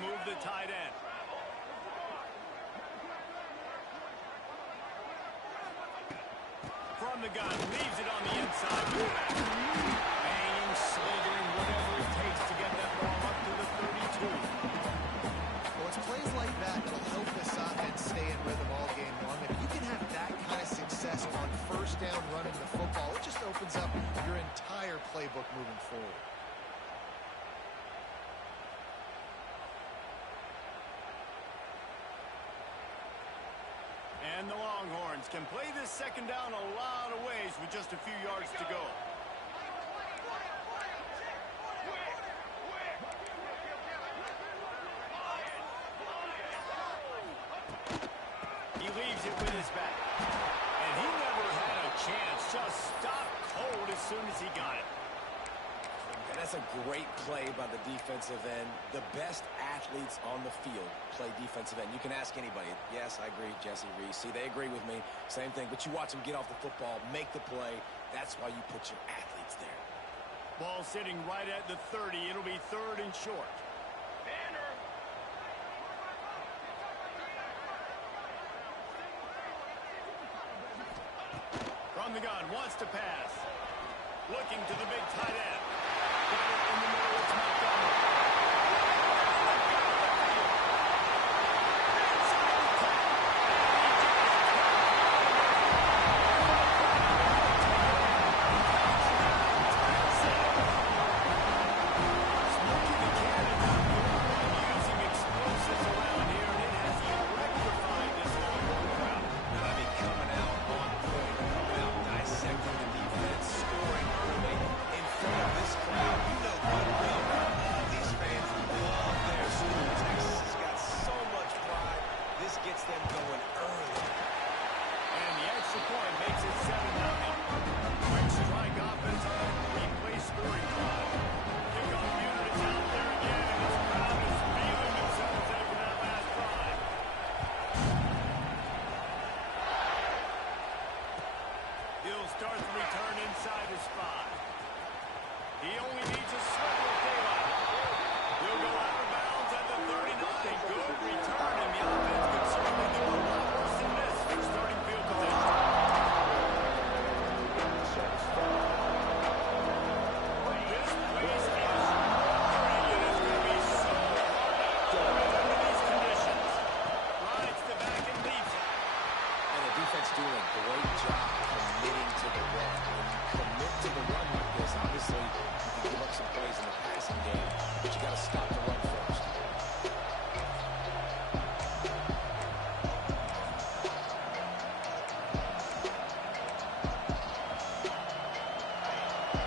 move the tight end. From the gun, leaves it on the inside. Banging, slithering, whatever it takes to get that ball up to the 32. Well, it's plays like that that'll help this offense stay in rhythm all game long. If you can have that kind of success on first down running the football, it just opens up your entire playbook moving forward. And the Longhorns can play this second down a lot of ways with just a few yards to go. He leaves it with his back. And he never had a chance. Just stopped cold as soon as he got it. And that's a great play by the defensive end. The best athletes on the field play defensive end. You can ask anybody. Yes, I agree, Jesse Reese. See, they agree with me. Same thing. But you watch them get off the football, make the play. That's why you put your athletes there. Ball sitting right at the 30. It'll be 3rd and short. From the gun, wants to pass. Looking to the big tight end. Got it in the middle, it's Montgomery. Smoking the cannons out there, using explosives around here, and it has electrified this Longhorn crowd. I mean, coming out on point, coming out dissecting the defense, scoring early in front of this crowd. You know good and well, all these fans love their school. Texas has got so much pride. This gets them going early. And the extra point makes it 7-0. Quick strike offense on a replay scoring drive. Kickoff unit is out there again, and this crowd is feeling themselves after that last drive. He'll start the return inside his 5. He only needs a sliver of daylight. He'll go out of bounds at the 39. Good return, and the offense could certainly do a lot worse than this for starting field position. This place is roaring. It is going to be so hard to win under these conditions. Rides the back and leaves it. And the defense doing a great job committing to the run. When you commit to the run like this, obviously you can give up some plays in the passing game, but you got to stop the run first.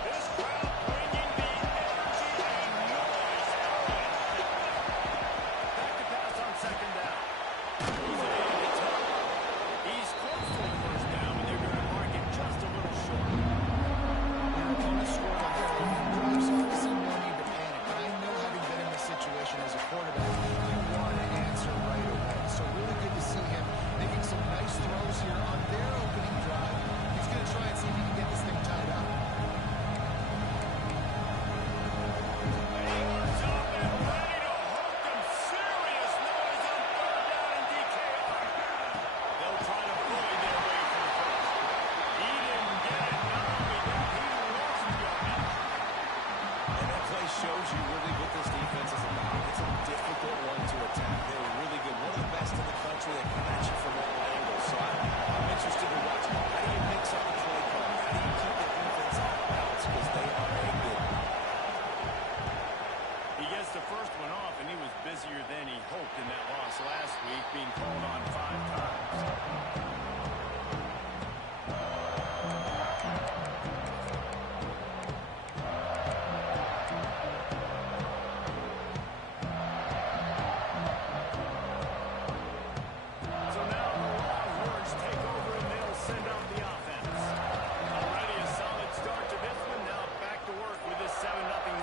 This crowd bringing the energy and noise early. Back to pass on second down. He's able to tuck. He's close to the first down, and they're going to mark him just a little short. Your opponent scored on their own drive, so obviously no need to panic. But I know, having been in this situation as a quarterback, you want to answer right away. So really good to see him making some nice throws here on their opening drive. He's going to try and see if he can get this thing tied up. And he lines up and ready to hook him. Serious noise on 3rd down and DKR. They'll try to bully their way for the first. He didn't get it. Not only that, he lost yardage. And that play shows you really what this defense is about. It's a difficult one to attack. They're really good. One of the best in the country. They come at you from all angles. So I'm interested in watching. How do you mix up the play call? How do you keep the defense out of bounds? Because they are a good. He gets the first one off, and he was busier than he hoped in that loss last week, being called on 5 times. So now the Longhorns take over, and they'll send out the offense. Already a solid start to this one. Now back to work with this 7-0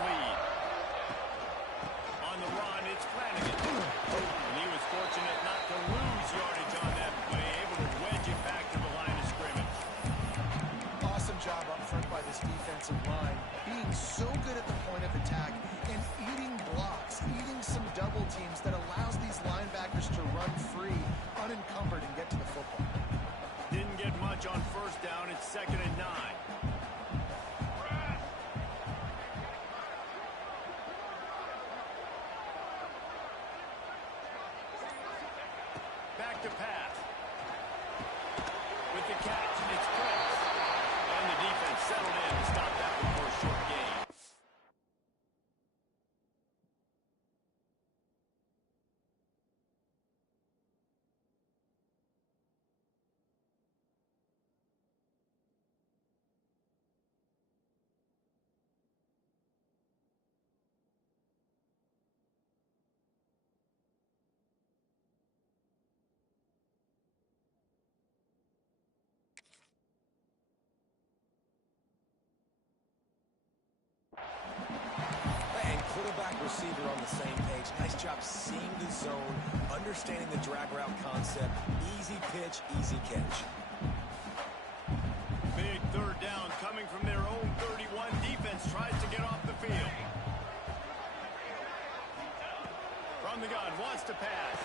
lead. On the run, it's Flanagan. And he was fortunate not to lose yardage on that play, able to double teams that allows these linebackers to run free, unencumbered, and get to the football. Didn't get much on first down. It's 2nd and 9. Back to pass. With the catch, it's Chris. And the defense settled in to stop that one for a short gain. And quarterback receiver on the same page. Nice job seeing the zone, understanding the drag route concept. Easy pitch, easy catch. Big 3rd down coming from their own 31. Defense tries to get off the field. From the gun, wants to pass.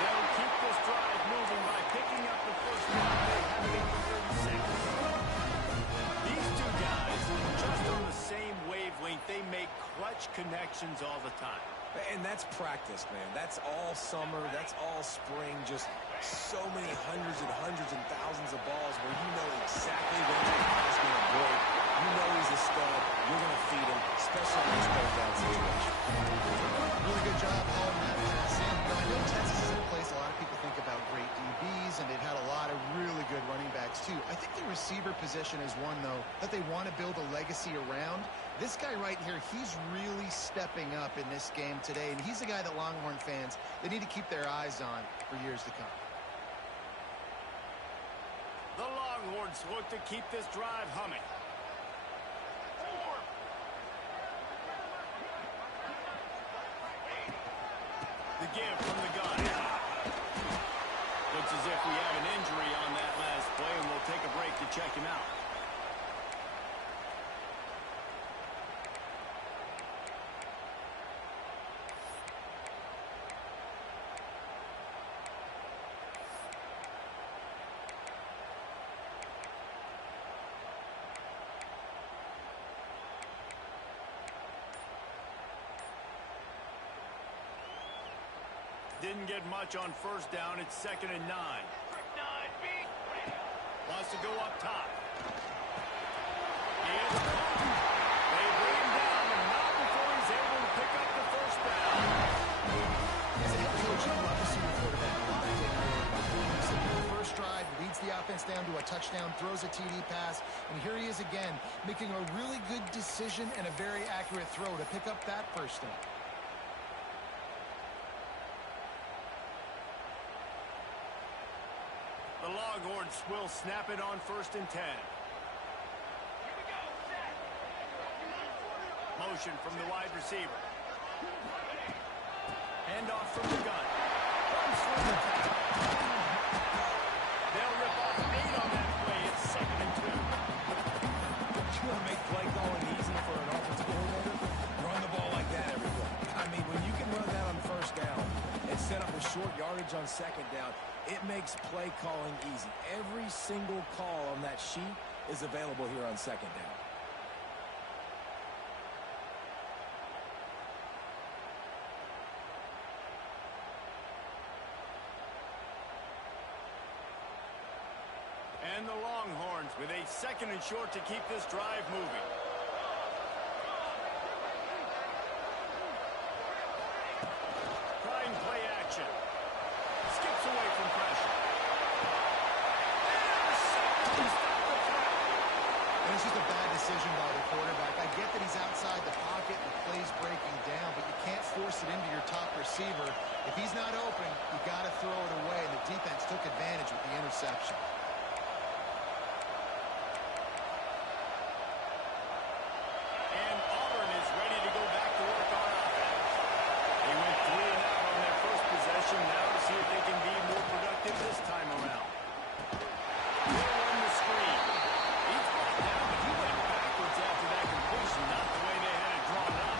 They'll keep this drive moving by picking up the first down. They have it in the 36. These two guys, just on the same wavelength, they make clutch connections all the time. And that's practice, man. That's all summer. That's all spring. Just so many hundreds and thousands of balls where you know exactly when your guy's going to break. You know he's a stud. You're going to feed him, especially in this third down situation. Really good job hauling that pass in. I know Texas is a place a lot of people think about great DBs, and they've had a lot of really good running backs, too. I think the receiver position is one, though, that they want to build a legacy around. This guy right here, he's really stepping up in this game today, and he's the guy that Longhorn fans, they need to keep their eyes on for years to come. The Longhorns look to keep this drive humming. The give from the gun. Looks as if we have an injury on that last play, and we'll take a break to check him out. Didn't get much on first down. It's 2nd and 9. Wants to go up top. He is caught. They bring him down, and not before he's able to pick up the first down. As a head coach, you love to see your quarterback locked in early. So the first drive leads the offense down to a touchdown, throws a TD pass, and here he is again, making a really good decision and a very accurate throw to pick up that first down. The Longhorns will snap it on 1st and 10. Motion from the wide receiver. Handoff from the gun. Runs through the tackle. They'll rip off 8 on that play. It's 2nd and 2. You want to make play calling easy for an offensive coordinator? Run the ball like that every play. I mean, when you can run that on first down and set up a short yardage on 2nd down, it makes play calling easy. Every single call on that sheet is available here on 2nd down. And the Longhorns with a 2nd and short to keep this drive moving. Trying play action. Skips away from pressure. And it's just a bad decision by the quarterback. I get that he's outside the pocket and the play's breaking down, but you can't force it into your top receiver. If he's not open, you got to throw it away, and the defense took advantage with the interception. And Auburn is ready to go back to work on offense. They went 3 and out on their first possession. Now to see if they can be more productive this time around. They'll run the screen. He's brought down, but he went backwards after that completion, not the way they had it drawn up.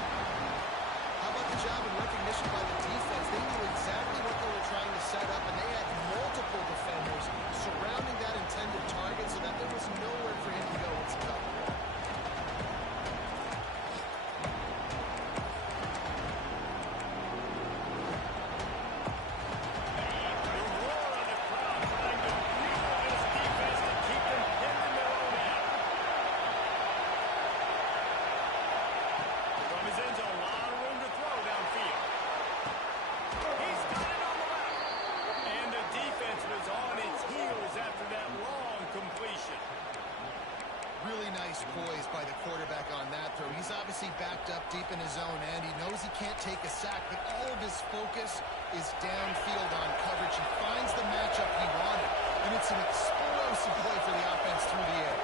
his own end. He knows he can't take a sack, but all of his focus is downfield on coverage. He finds the matchup he wanted, and it's an explosive play for the offense through the air.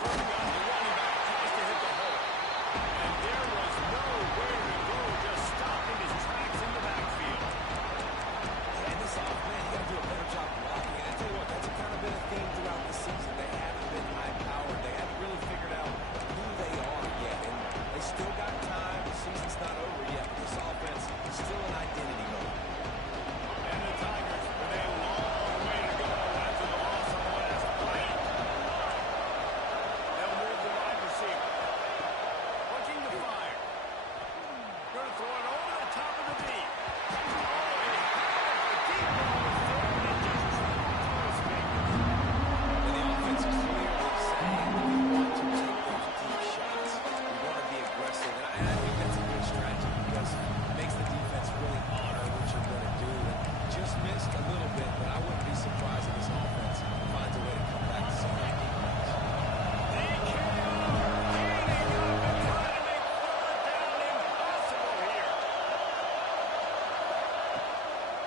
From the gun, the running back tries to hit the hole. And there was nowhere to go, just stopping his tracks in the backfield. And this offense, you got to do a better job of blocking. And I tell you what, that's kind of been a theme throughout the season. They haven't been high-powered. They haven't really figured out who they are yet. And they still got time. The season's not over yet. But this offense is still in identity mode. And the Tigers with a long way to go after the loss on the last play. They'll move the wide receiver. Looking to fire. Going to throw it over the top of the beat. Oh, he had it. The deep ball was there, and it just dropped through his fingers. And the offense is clearly saying we want to take those deep shots. We want to be aggressive. And I think that's a good strategy because it makes the defense really honor what you're going to do. And just missed a little bit, but I wouldn't be surprised if this offense finds a way to come back to some of that defense. They carry on, gaining up and trying to make third down impossible here.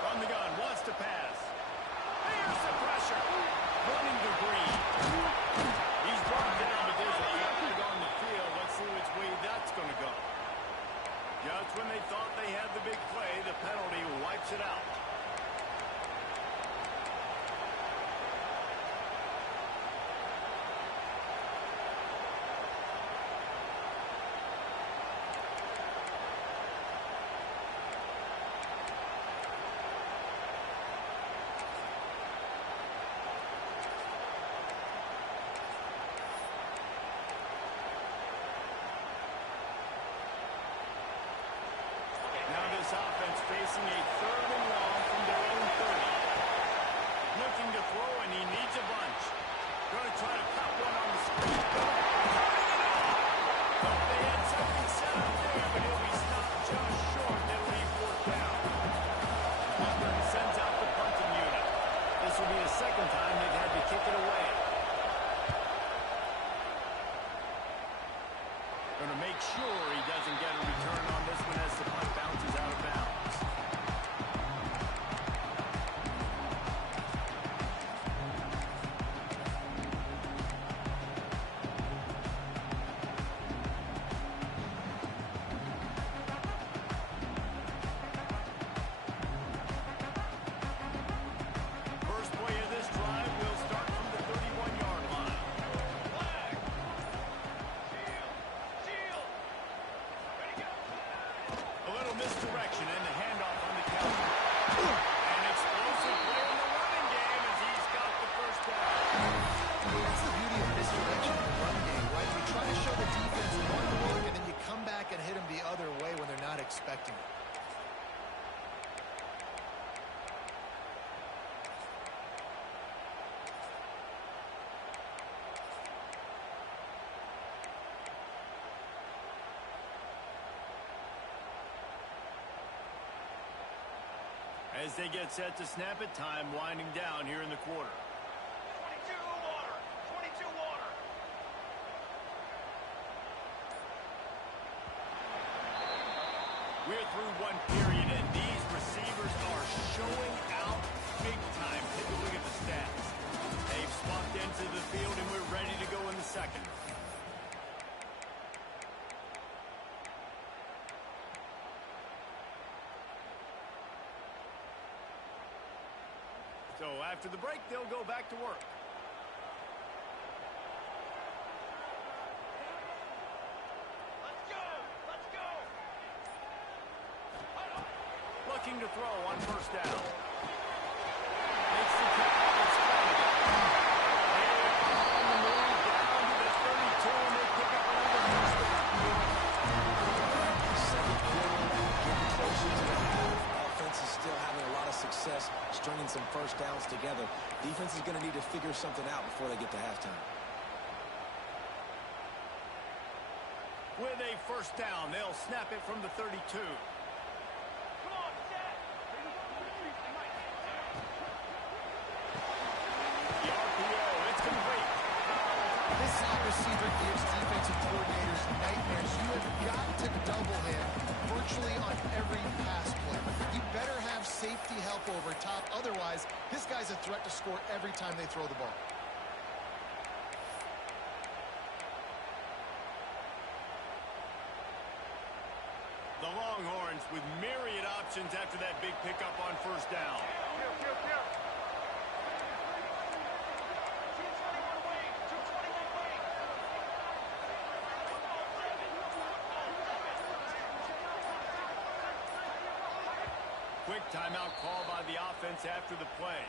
From the gun, wants to pass. Here's the pressure. Running to Green. He's brought down, but there's a flag on the field. Let's see which way that's going to go. Just when they thought they had the big play, the penalty wipes it out. Now this offense facing a third and long from their own 30. Looking to throw, and he needs a bunch. Going to try to pop one on the screen. Thought they had something set up there, but he'll be stopped just short. It'll be fourth down. Butler sends out the punting unit. This will be the second time they've had to kick it away. Going to make sure he doesn't get a return on this one as the punt bounces out of bounds. First play of this drive will start from the 31-yard line. A little misdirection and the handoff on the counter. An explosive play in the running game as he's got the first down. That's the beauty of misdirection in the run game, right? You try to show the defense one look, and then you come back and hit them the other way when they're not expecting it. As they get set to snap it, time winding down here in the quarter. 22 water. 22 water. We're through one period, and these receivers are showing out big time. Take a look at the stats. They've swapped into the field, and we're ready to go in the second. So after the break, they'll go back to work. Let's go. Let's go. Looking to throw on first down. Makes the tackle. It's played. They are on the move down to the 32, and they pick up another first down. Second quarter, getting closer to the half. Offense is still having a lot of success stringing some first downs together. Defense is going to need to figure something out before they get to halftime. With a first down, they'll snap it from the 32. Come on, set. The RPO, it's complete. This is receiver gives defensive coordinators nightmares. You have got to double him virtually on every pass play. You better have safety help over top. Otherwise, this guy's a threat to score every time they throw the ball. The Longhorns with myriad options after that big pickup on first down. Quick timeout call by the offense after the play.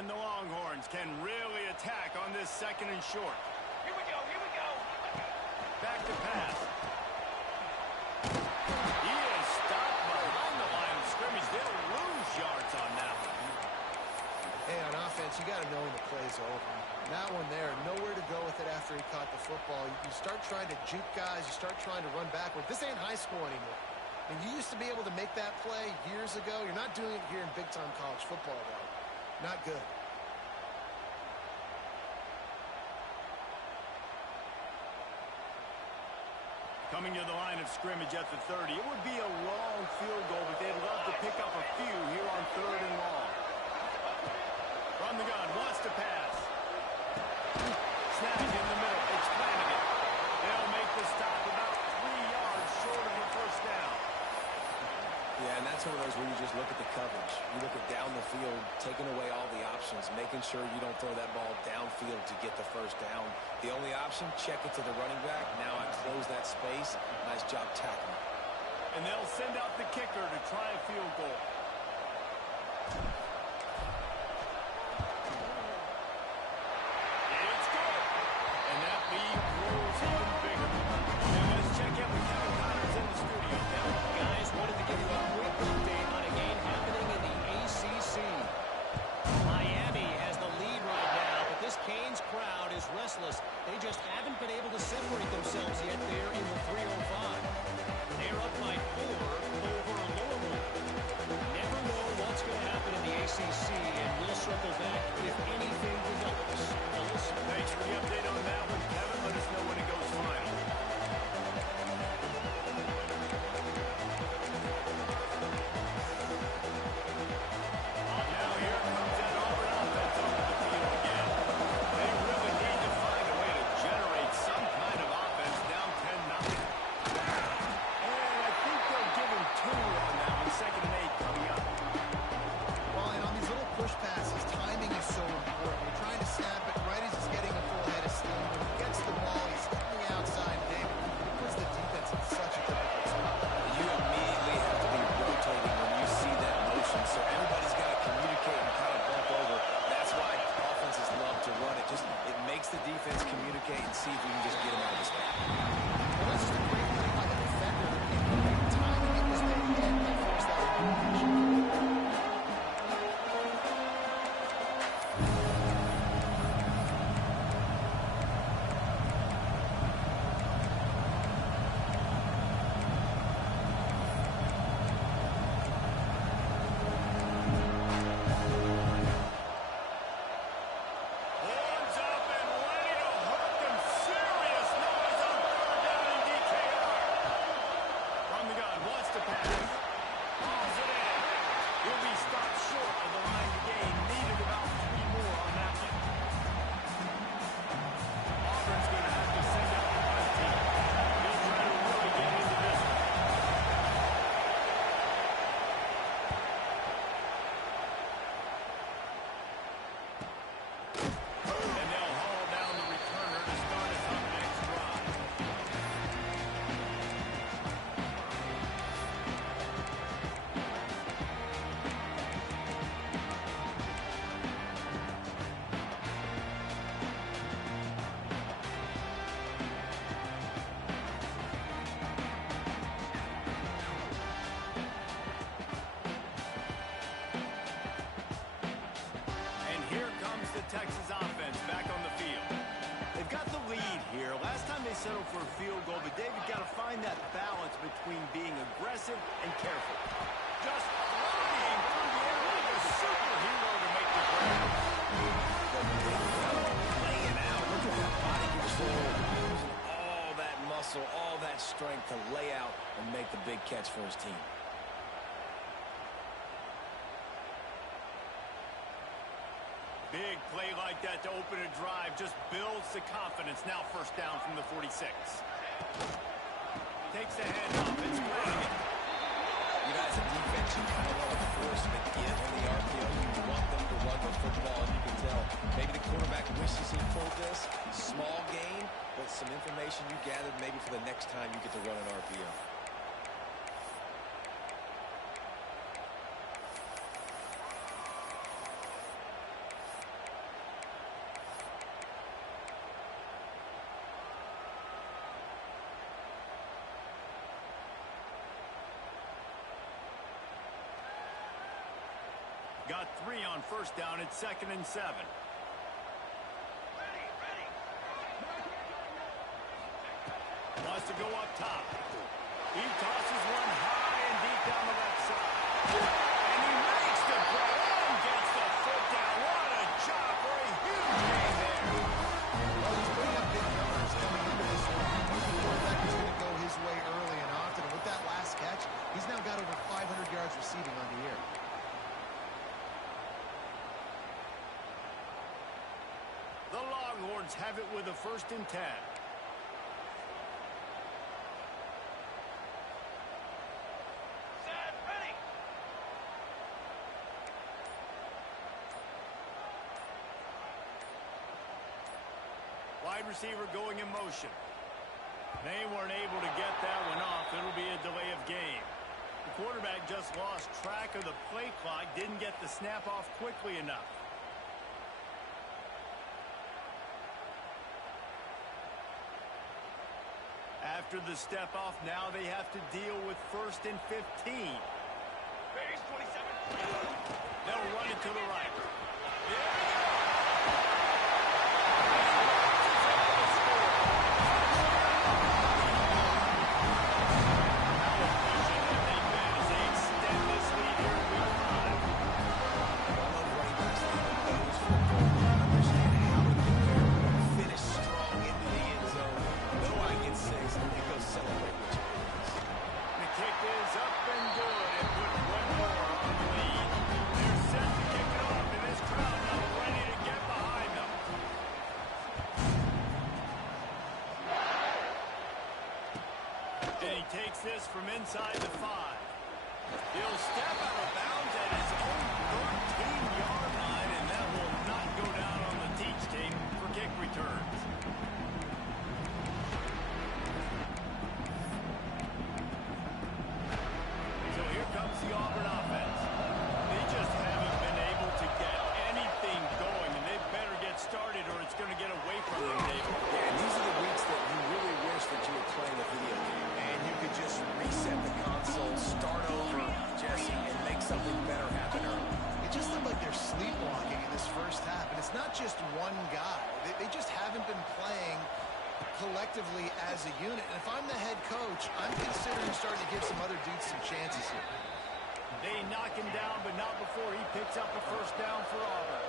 And the Longhorns can really attack on this second and short. Here we go, here we go. Back to pass. He is stopped behind the line of scrimmage. They'll lose yards on that one. Hey, on offense, you got to know when the play's over. That one there, nowhere to go with it after he caught the football. You start trying to juke guys. You start trying to run backward. This ain't high school anymore. And you used to be able to make that play years ago. You're not doing it here in big-time college football, though. Not good. Coming to the line of scrimmage at the 30. It would be a long field goal, but they'd love to pick up a few here on third and long. From the gun, wants to pass. Snap in the middle. It's Flanagan. They'll make the stop about 3 yards short of the first down. Yeah, and that's one of those where you just look at the coverage. You look at down the field, taking away all the options, making sure you don't throw that ball downfield to get the first down. The only option, check it to the running back. Now I close that space. Nice job tackling. And they'll send out the kicker to try a field goal. It's good. And that lead grows even bigger. And let's check in with Kevin Connors in the studio. Guys, wanted to give you a quick update on a game happening in the ACC. Miami has the lead right now, but this Canes crowd is restless. They just haven't been able to separate themselves yet there in the 305. They're up by 4 over Louisville. Never know what's going to happen in the ACC, and we'll circle back if anything develops. Ellis? Thanks for the update on that one, Kevin. Let us know when it goes final. Now here comes that Auburn offense onto the field again. They really need to find a way to generate some kind of offense down 10-0. And I think they'll give him 2 on that one. 2nd and 8 coming up. Well, and on these little field goal, but David got to find that balance between being aggressive and careful. Just flying through the air like a superhero to make the grab. The big fellow laying out. Look at that body control. Using all that muscle, all that strength to lay out and make the big catch for his team. Big play like that to open a drive just builds the confidence. Now first down from the 46. Takes the handoff. It's Flanagan. You know, as a defense, you kind of want to force the give on the RPO. You want them to run the football, and you can tell maybe the quarterback wishes he pulled this. Small gain, but some information you gathered maybe for the next time you get to run an RPO. Got 3 on first down. It's 2nd and 7. Wants to go up top. He tosses one high and deep down the left side. And he makes the play and gets the foot down. What a job for a huge gain there. Well, he's putting up big numbers coming into this one. He knew the quarterback was going to go his way early and often. And with that last catch, he's now got over 500 yards receiving on the year. The Longhorns have it with a 1st and 10. Set, ready. Wide receiver going in motion. They weren't able to get that one off. It'll be a delay of game. The quarterback just lost track of the play clock, didn't get the snap off quickly enough. After the step off, now they have to deal with 1st and 15. Base 27. They'll run it to the right. There we go. Takes this from inside the 5. He'll step out of bounds at his own 13-yard line, and that will not go down on the teach tape for kick returns. So here comes the Auburn offense. They just haven't been able to get anything going, and they better get started or it's going to get away from them, David. Yeah, and these are the weeks that you really wish that you were playing a video game. You could just reset the console, start over, Jesse, and make something better happen early. It just looked like they're sleepwalking in this first half, and it's not just one guy. They just haven't been playing collectively as a unit. And if I'm the head coach, I'm considering starting to give some other dudes some chances here. They knock him down, but not before he picks up a first down for Auburn.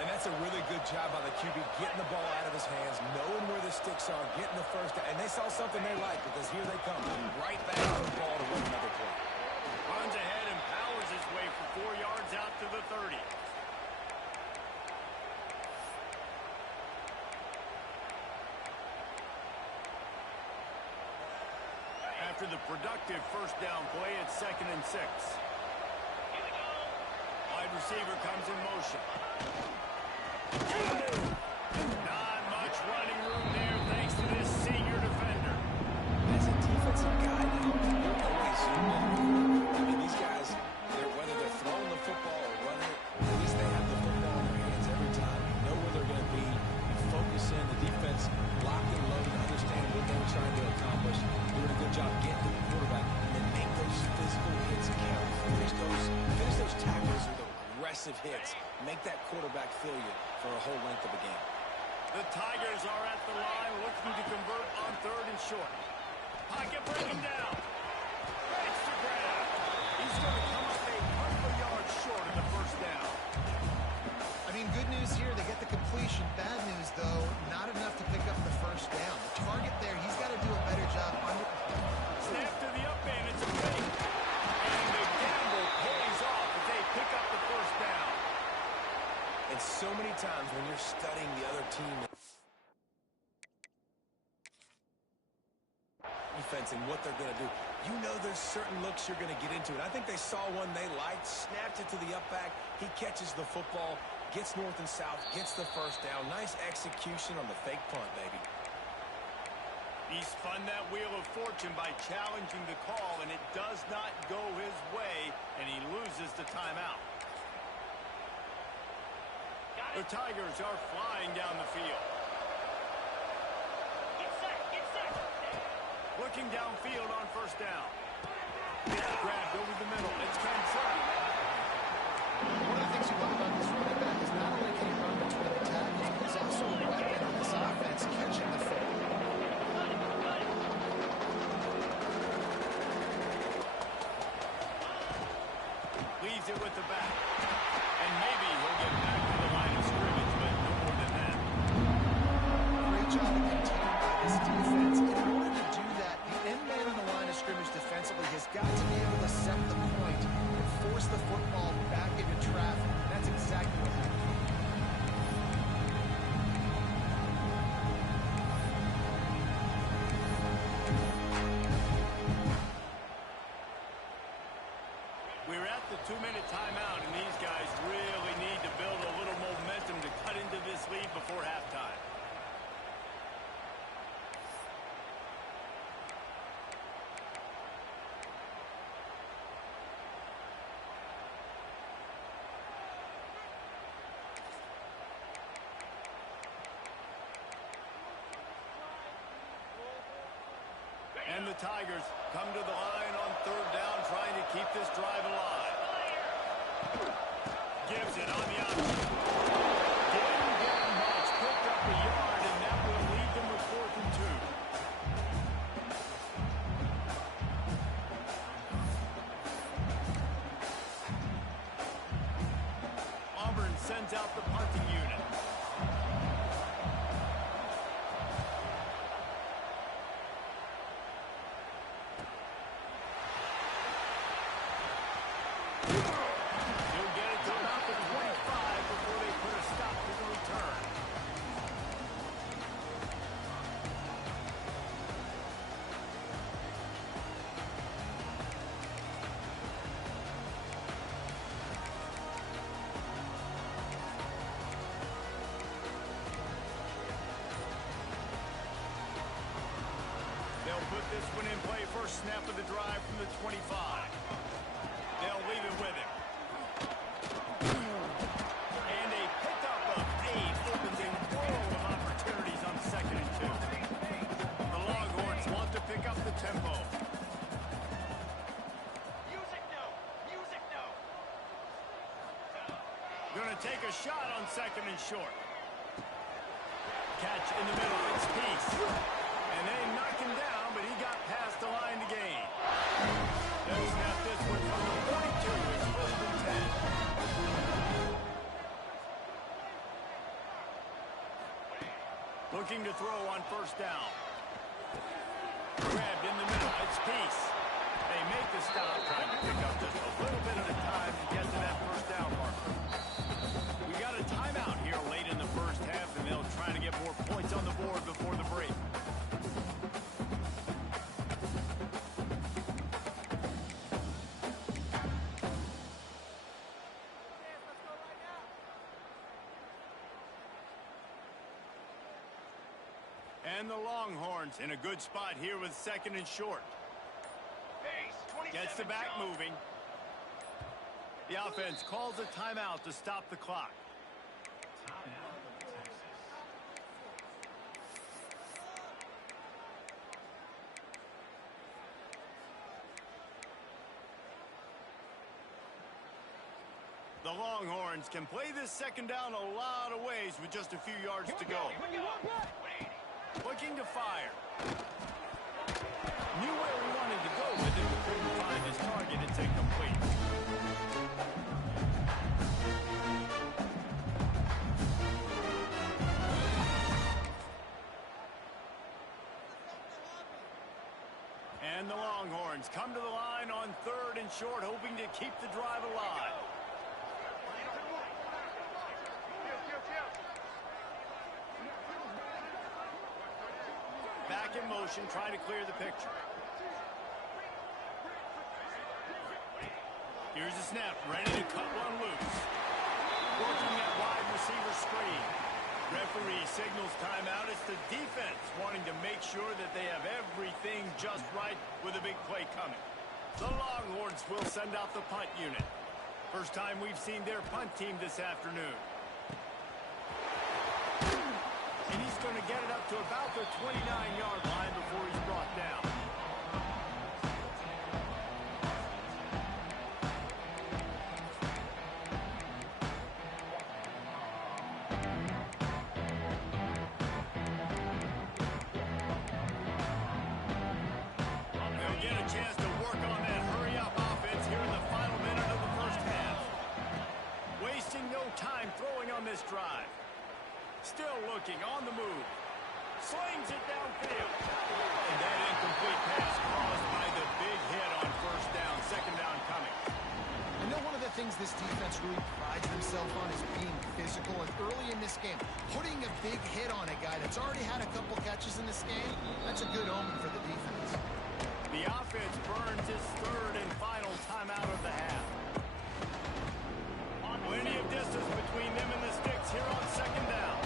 And that's a really good job by the QB, getting the ball out of his hands, knowing where the sticks are, getting the first down. And they saw something they liked because here they come, right back on the ball to run another play. Runs ahead and powers his way for 4 yards out to the 30. After the productive first down play, it's 2nd and 6. Wide receiver comes in motion. Not much running room there thanks to this senior defender. As a defensive guy now, you're always I mean, these guys, whether they're throwing the football or running it, at least they have the football in their hands every time. You know where they're going to be. You focus in. The defense locking, loading, understand what they're trying to accomplish. Doing a good job getting to the quarterback and then make those physical hits count. Finish those tackles with aggressive hits. Make that quarterback feel you for a whole length of a game. The Tigers are at the line looking to convert on 3rd and short. Pocket breaking down. Makes the grab. He's going to come up a couple of yards short of the first down. I mean, good news here, they get the completion. Bad news, though, not enough to pick up the first down. The target there, he's got to do a better job under... Snap to the up man, it's a fake. And the gamble pays off as they pick up the first down. And so many times when you're studying the other team defense and what they're going to do, you know there's certain looks you're going to get into. And I think they saw one they liked, snapped it to the up back. He catches the football, gets north and south, gets the first down. Nice execution on the fake punt, baby. He spun that wheel of fortune by challenging the call, and it does not go his way, and he loses the timeout. The Tigers are flying down the field. Get set, get set. Looking downfield on first down. Grabbed over the middle. It's Ncaa. One of the things you love about this running back is not only can he run between the tackles, but he's also a weapon on this offense catching the football. Leaves it with the back. And maybe he'll get back to the line of scrimmage, but no more than that. Great job of containing by this defense. In order to do that, the end man on the line of scrimmage defensively has got to be able to set the point and force the football back into traffic. That's exactly what happened. We're at the 2-minute timeout, and these guys really need to build a little momentum to cut into this lead before halftime. And the Tigers come to the line on 3rd down, trying to keep this drive alive. Gives it on the option. Didn't get much, picked up a yard, and that will lead them with 4th and 2. Auburn sends out the punting unit. He'll get it to about the 25 before they put a stop to the return. They'll put this one in play. First snap of the drive from the 25. They'll leave it with him. And a pickup of 8 opens a world of opportunities on 2nd and 2. The Longhorns want to pick up the tempo. Music no, music no. Going to take a shot on 2nd and short. Catch in the middle. It's Peace. And they knock him down, but he got past the line to gain. They'll snap this one from the 42. It's 1st and 10. Looking to throw on first down. Grabbed in the middle. It's Peace. They make the stop, trying to pick up just a little bit at a time to get to that first down marker. We got a timeout here late in the first half, and they'll try to get more points on the board before the break. And the Longhorns in a good spot here with 2nd and short. Pace, 27 Gets the back show. moving. The offense calls a timeout to stop the clock. The Longhorns can play this second down a lot of ways with just a few yards to go. Looking to fire. Knew where he wanted to go with it, but couldn't find his target. It's incomplete. And the Longhorns come to the line on 3rd and short, hoping to keep the drive alive. Back in motion, trying to clear the picture. Here's a snap, ready to cut one loose. Working that wide receiver screen. Referee signals timeout. It's the defense wanting to make sure that they have everything just right with a big play coming. The Longhorns will send out the punt unit. First time we've seen their punt team this afternoon. And he's going to get it up to about the 29-yard line before he's brought down. They'll get a chance to work on that hurry-up offense here in the final minute of the first half. Wasting no time throwing on this drive. Still looking on the move. Slings it downfield. And that incomplete pass caused by the big hit on first down. Second down coming. I know one of the things this defense really prides themselves on is being physical. And early in this game, putting a big hit on a guy that's already had a couple catches in this game, that's a good omen for the defense. The offense burns its 3rd and final timeout of the half. Plenty of distance between them and the sticks here on second down.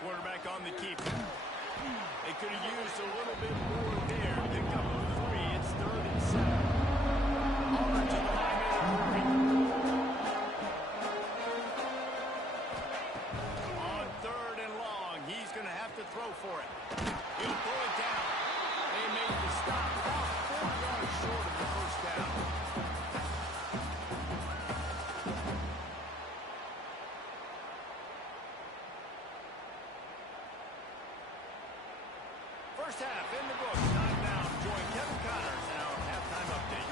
Quarterback on the keeper. They could have used a little bit more there. Pick up a 3. It's 3rd and 7. Auburn to the line in a hurry. On 3rd and long, he's going to have to throw for it. He'll pull it down. They made the stop about 4 yards short of the first down. First half in the books. Time now to join Kevin Connors in our halftime update.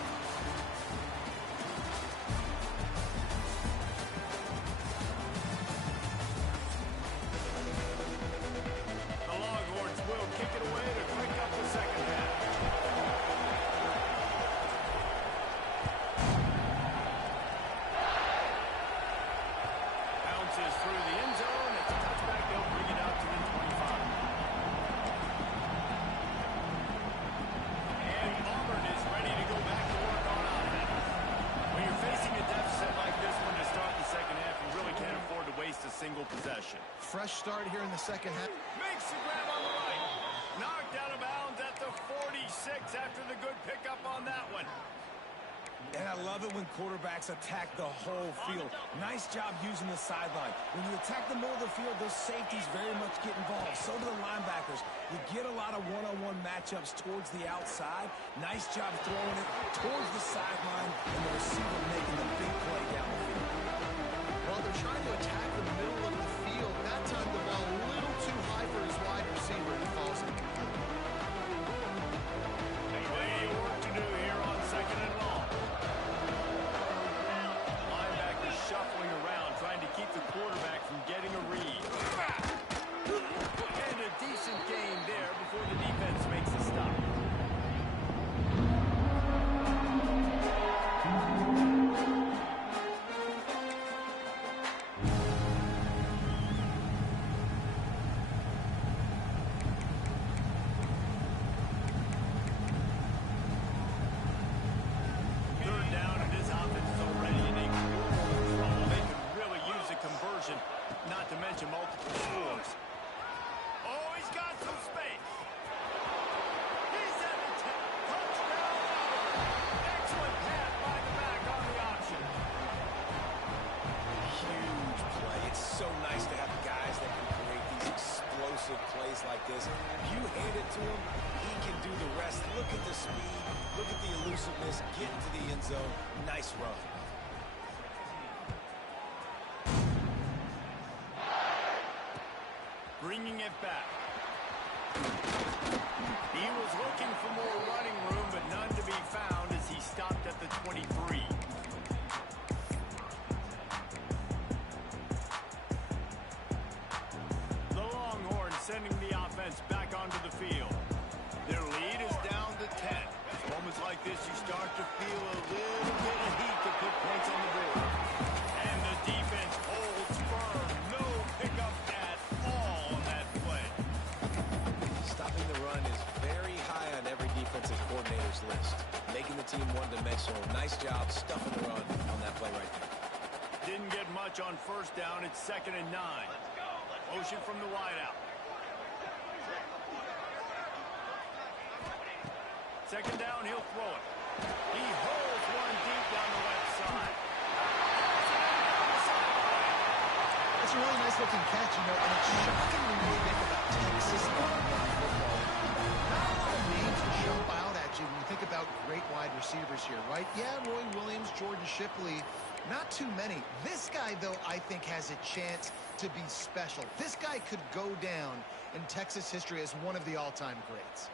The Longhorns will kick it away to pick up the second half. Bounces through the end zone. It's a touchback. They'll bring it out to the 25. And Auburn is ready to go back to work on offense. When you're facing a deficit like this one to start the second half, you really can't afford to waste a single possession. Fresh start here in the second half. Makes the grab on the right. Knocked out of bounds at the 46 after the good pickup on that one. And I love it when quarterbacks attack the whole field. Nice job using the sideline. When you attack the middle of the field, those safeties very much get involved. So do the linebackers. You get a lot of one-on-one matchups towards the outside. Nice job throwing it towards the sideline, and the receiver making the big play down the field. While they're trying to attack the middle of the field, that time the ball a little too high for his wide receiver. He falls incomplete. Plenty of work to do here on second and long. Linebackers shuffling around, trying to keep the quarterback from getting a read. And a decent gain there before the defense makes the stop. Third down, and this offense is already in a world of trouble. They could really use a conversion, not to mention multiple scores. Oh, he's got some space. He's at the 10. Touchdown, Auburn. Excellent pass by the back on the option. Huge play. It's so nice to have guys that can create these explosive plays like this. You hand it to him, he can do the rest. Look at the speed. Look at the elusive explosiveness, get into the end zone. Nice run. Bringing it back. He was looking for more running room, but none to be found as he stopped at the 23. The Longhorns sending the offense back onto the field. Their lead is down to 10. Moments like this, you start to feel a little bit of heat to put points on the board. And the defense holds firm. No pickup at all on that play. Stopping the run is very high on every defensive coordinator's list. Making the team one-dimensional. Nice job stuffing the run on that play right there. Didn't get much on first down. It's 2nd and 9. Motion from the wideout. 2nd down, he'll throw it. He holds one deep down the left side. It's a really nice looking catch, you know, and it's shocking when you think about Texas long-run football. Not a lot of names jump out at you when you think about great wide receivers here, right? Yeah, Roy Williams, Jordan Shipley, not too many. This guy, though, I think has a chance to be special. This guy could go down in Texas history as one of the all-time greats.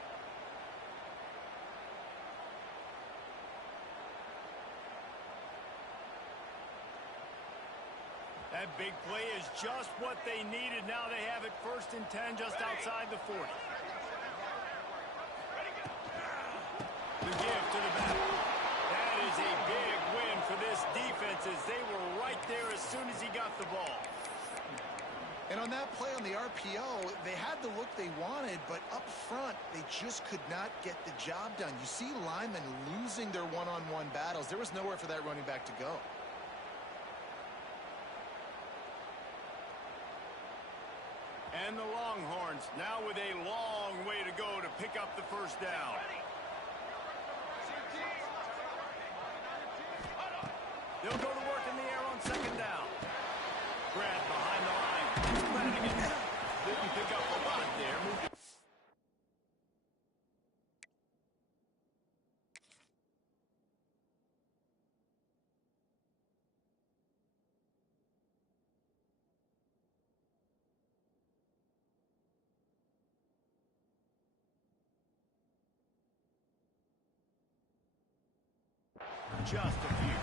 That big play is just what they needed. Now they have it 1st and 10 just outside the 40. The give to the back. That is a big win for this defense as they were right there as soon as he got the ball. And on that play on the RPO, they had the look they wanted, but up front, they just could not get the job done. You see linemen losing their one-on-one battles. There was nowhere for that running back to go. And the Longhorns now with a long way to go to pick up the 1st down. They'll go to work in the air on 2nd down. Grant behind the line. Flanagan didn't pick up a lot there. Just a few.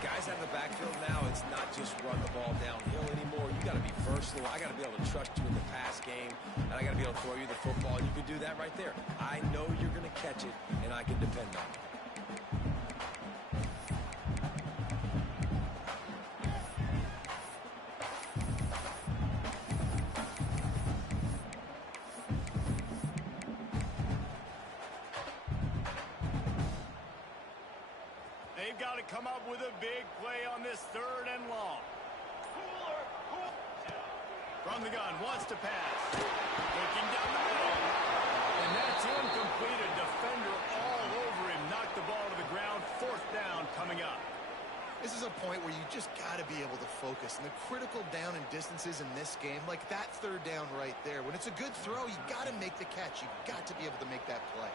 Guys out of the backfield now, it's not just run the ball downhill anymore. You got to be versatile. I got to be able to trust you in the pass game, and I got to be able to throw you the football. You can do that right there. I know you're going to catch it, and I can depend on it. They've got to come up with a big play on this 3rd and long. From the gun, wants to pass. Looking down the middle. And that's incomplete. A defender all over him. Knocked the ball to the ground. 4th down coming up. This is a point where you just got to be able to focus. And the critical down and distances in this game, like that 3rd down right there, when it's a good throw, you got to make the catch. You got to be able to make that play.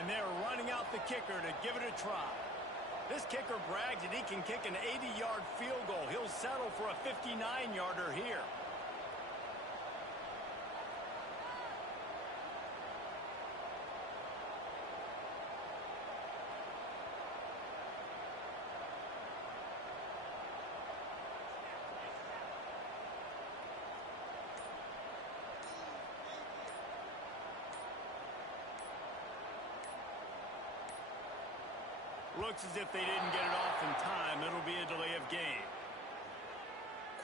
And they're running out the kicker to give it a try. This kicker brags that he can kick an 80-yard field goal. He'll settle for a 59-yarder here. Looks as if they didn't get it off in time. It'll be a delay of game.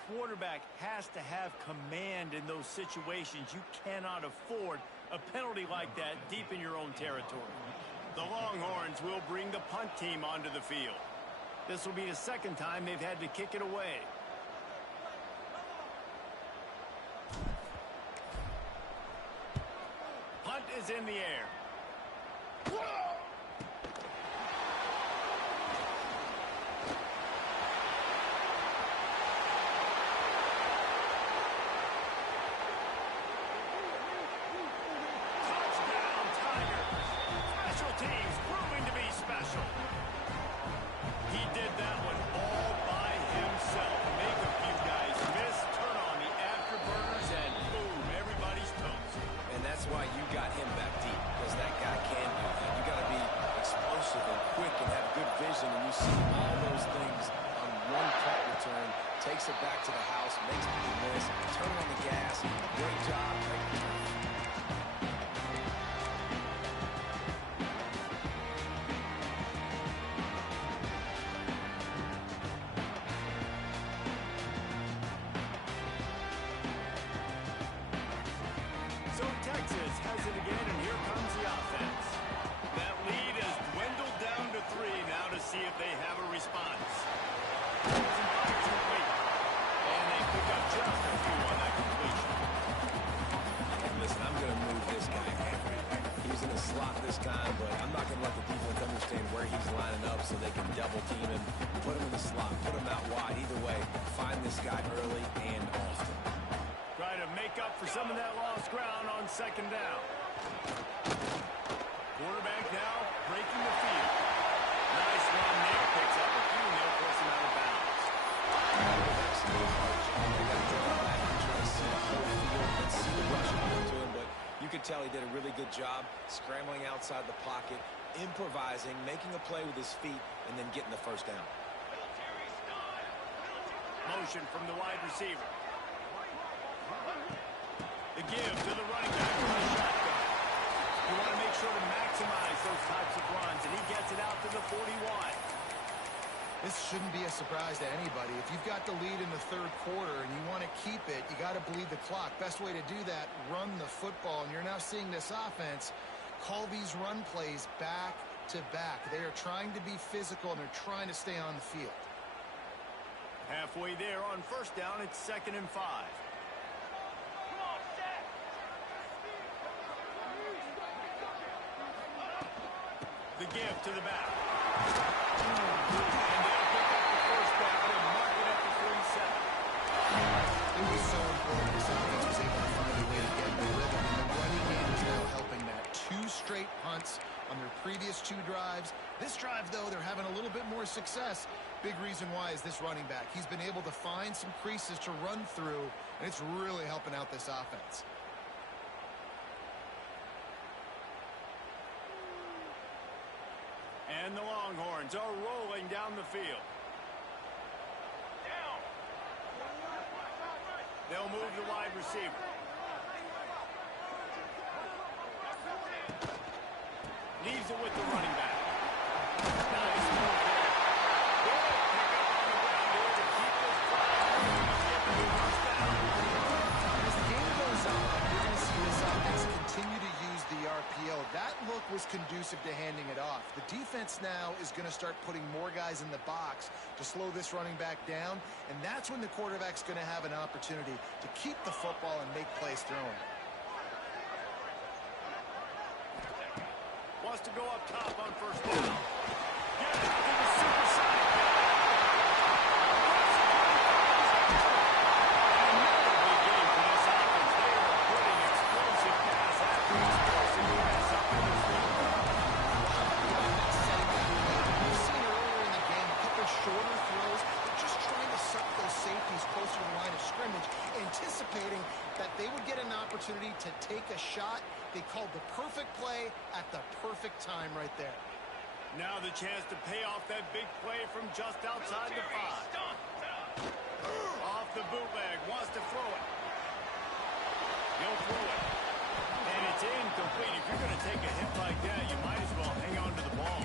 Quarterback has to have command in those situations. You cannot afford a penalty like that deep in your own territory. The Longhorns will bring the punt team onto the field. This will be the 2nd time they've had to kick it away. Punt is in the air. Touchdown, Tigers. Special teams proving vision, and you see all those things on one punt return. Takes it back to the house, makes people miss, turn on the gas. Great job, great return. So Texas has it again, and here comes the offense. That lead has dwindled down to 3 now to see if they have a response. And they pick up just a few on that completion. And listen, I'm going to move this guy. He's in the slot this time, but I'm not going to let the defense understand where he's lining up so they can double team him, put him in the slot, put him out wide. Either way, find this guy early and often. Try to make up for some of that lost ground on second down. Quarterback now breaking the field. Nice run there. Picks up a few. They'll force him out of bounds. You could tell he did a really good job scrambling outside the pocket, improvising, making a play with his feet, and then getting the first down. Motion from the wide receiver. The give to the running back from the shotgun. You want to make sure to maximize those types of runs, and he gets it out to the 41. This shouldn't be a surprise to anybody. If you've got the lead in the third quarter and you want to keep it, you got to bleed the clock. Best way to do that, run the football. And you're now seeing this offense call these run plays back to back. They are trying to be physical, and they're trying to stay on the field. Halfway there on first down, it's 2nd and 5. The give to the back. And they'll pick up the first down and mark it at the 47. It was so important this offense was able to find a way to get in the rhythm, and the running game is now helping that. 2 straight punts on their previous 2 drives. This drive, though, they're having a little bit more success. Big reason why is this running back. He's been able to find some creases to run through, and it's really helping out this offense. And the Longhorns are rolling down the field. They'll move the wide receiver. Leaves it with the running back. Nice move there. Good pick up on the ground here to keep this drive moving and get the first down. As the game goes on, you're going to see this offense continue to use the RPO. That look was conducive to handing it off. The defense now is going to start putting more guys in the box to slow this running back down, and that's when the quarterback's going to have an opportunity to keep the football and make plays throwing. Wants to go up top on first down. Get it to the supersonic. And another big game for this offense. They are putting explosive pass after explosive pass up in this field. We've seen earlier in the game a couple shorter throws, but just trying to suck those safeties closer to the line of scrimmage, anticipating that they would get an opportunity to take a shot. They called the perfect play at the perfect time right there. Now the chance to pay off that big play from just outside the 5. Off the bootleg, wants to throw it. He'll throw it. And it's incomplete. If you're going to take a hit like that, you might as well hang on to the ball.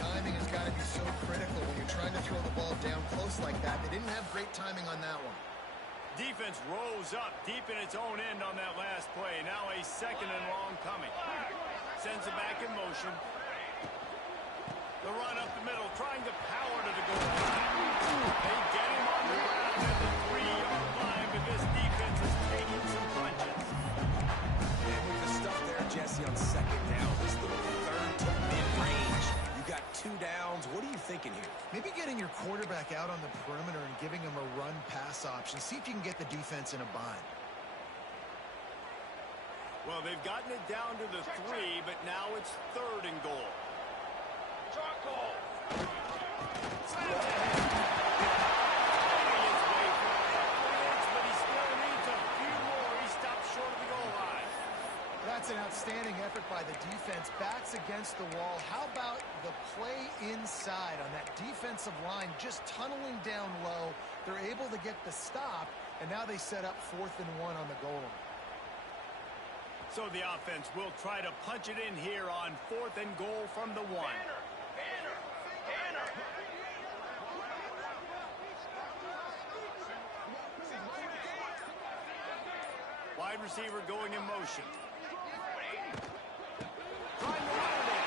Timing has got to be so critical when you're trying to throw the ball down close like that. They didn't have great timing on that one. Defense rose up deep in its own end on that last play. Now a 2nd and long coming. Sends it back in motion. The run up the middle, trying to power to the goal line. They get him on the ground at the 3-yard line, but this defense is taking some punches. And with the stuff there, Jesse, on second down, this little third to mid-range. You got 2 downs. What are you thinking here? Maybe getting your quarterback out on the perimeter and giving him a run-pass option. See if you can get the defense in a bind. Well, they've gotten it down to the 3, but now it's 3rd and goal. Charcoal. Slams ahead. Finding his way for points, but he still needs a few more. He stops short of the goal line. That's an outstanding effort by the defense. Backs against the wall. How about the play in inside on that defensive line, just tunneling down low. They're able to get the stop, and now they set up 4th and 1 on the goal line. So the offense will try to punch it in here on 4th and goal from the 1. Banner! Wide receiver going in motion. Trying to run it in.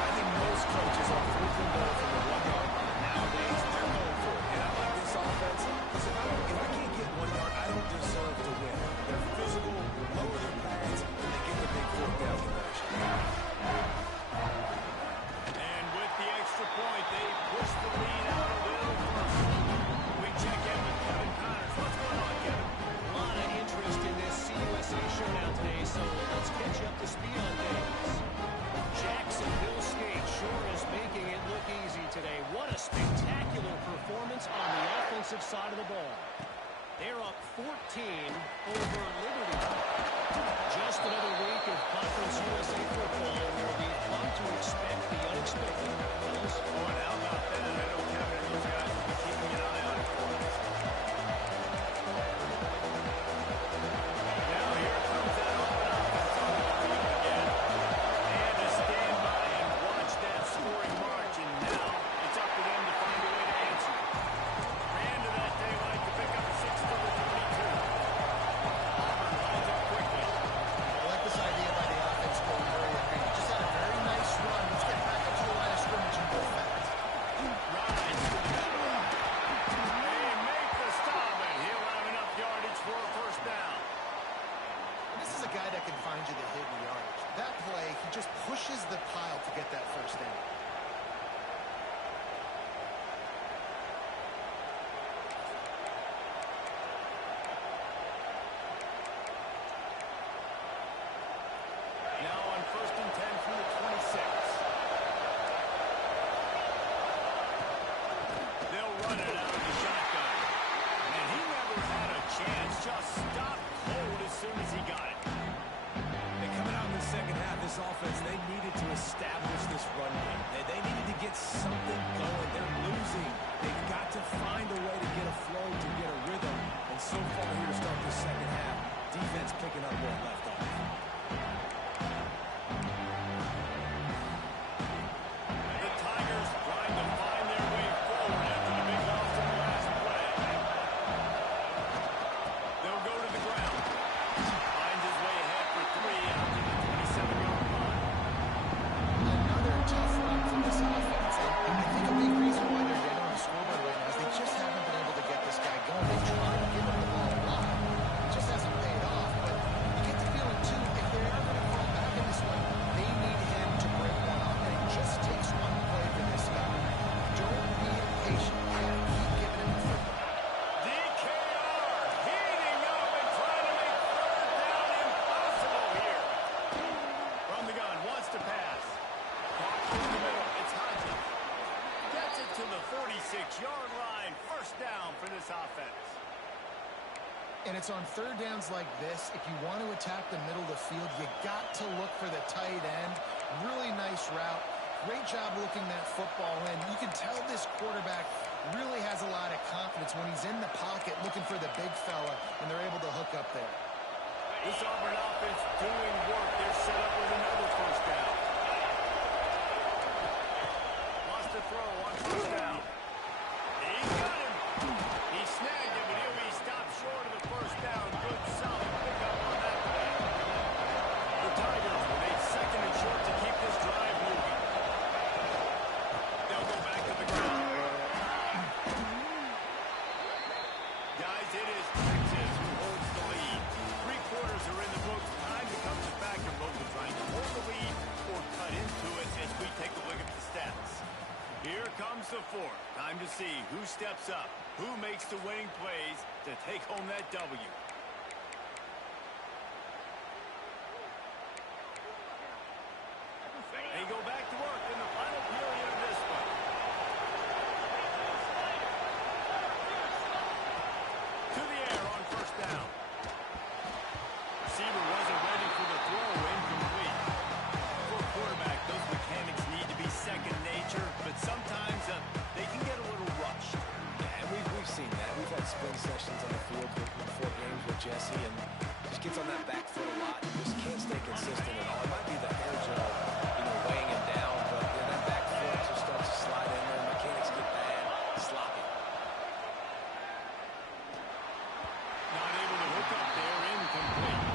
I think most coaches on 4th and goal from the 1 yard line nowadays, they're going for it. And I like this offense because if I can't get 1 yard, I don't deserve to win. They're physical, lower their pads, and they get the big 4th down conversion. And with the extra point, they push the lead out a little further. We check in with Kevin Connors. What's going on, Kevin? A lot of interest in this CUSA showdown today, so let's catch you up to speed on things. Jacksonville State sure is making it look easy today. What a spectacular performance on the offensive side of the ball. They're up 14 over Liberty. Just another week of Conference USA football where we've come to expect the unexpected. Oh, and how about that? I know Kevin and those guys will be keeping an eye on it for us. Now here comes that open offense on the field again. And to stand by and watch that scoring march. And now it's up to them to find a way to answer. Ran to that daylight to pick up a 6 to the 22. Auburn lines up quickly. I like this idea by the offense going very quick. Just had a very nice run. Let's get back up to the line of scrimmage and go fast. Rides to the middle. They make the stop, and he'll have enough yardage for a first down. This is a guy that can find you the hidden yardage. That play, he just pushes the pile to get that first down. Now on 1st and 10 from the 26. They'll run it out of the shotgun. And he never had a chance. Just stopped cold as soon as he got it. And coming out in the second half, this offense, they needed to establish this run game. They needed to get something going. They're losing. They've got to find a way to get a flow, to get a rhythm. And so far here to start the second half, defense picking up where it left off. The Tigers trying to find their way forward after the big loss on the last play. They'll go to the ground. Finds his way ahead for 3 out to the 27-yard line. Another tough run from this offense. And I think a big reason why they're down on the scoreboard right now is they just haven't been able to get this guy going. They tried to give him the ball a lot. It just hasn't paid off. But you get the feeling, too, if they're ever going to fall back in this one, they need him to break one off. And it just takes one play for this guy. Don't be impatient. You got to keep giving him the football. DKR heating up and trying to make 3rd down impossible here. From the gun, wants to pass. Clock in the middle. It's Hodges. Gets it to the 46-yard line. First down for this offense. And it's on 3rd downs like this. If you want to attack the middle of the field, you got to look for the tight end. Really nice route. Great job looking that football in. You can tell this quarterback really has a lot of confidence when he's in the pocket looking for the big fella, and they're able to hook up there. This Auburn offense doing work. They're set up with another first down. Wants to throw on first down. He got him. He snagged him, but he'll be stopped short of the first down. Good, solid pickup on that play. The Tigers with a 2nd and short to keep this drive moving. They'll go back to the ground. Guys, it is Texas who holds the lead. 3 quarters are in the books. Time becomes a factor, both are trying to hold the lead or cut into it as we take a look at the stats. Here comes the 4th. Time to see who steps up, who makes the winning plays to take home that W. They go back to work in the final period of this one. To the air on first down. sessions on the field with 4 games with Jesse, and just gets on that back foot a lot. Just can't stay consistent at all. It might be the hair gel, weighing him down, but that back foot just starts to slide in there. Mechanics get bad, sloppy. Not able to hook up there, incomplete.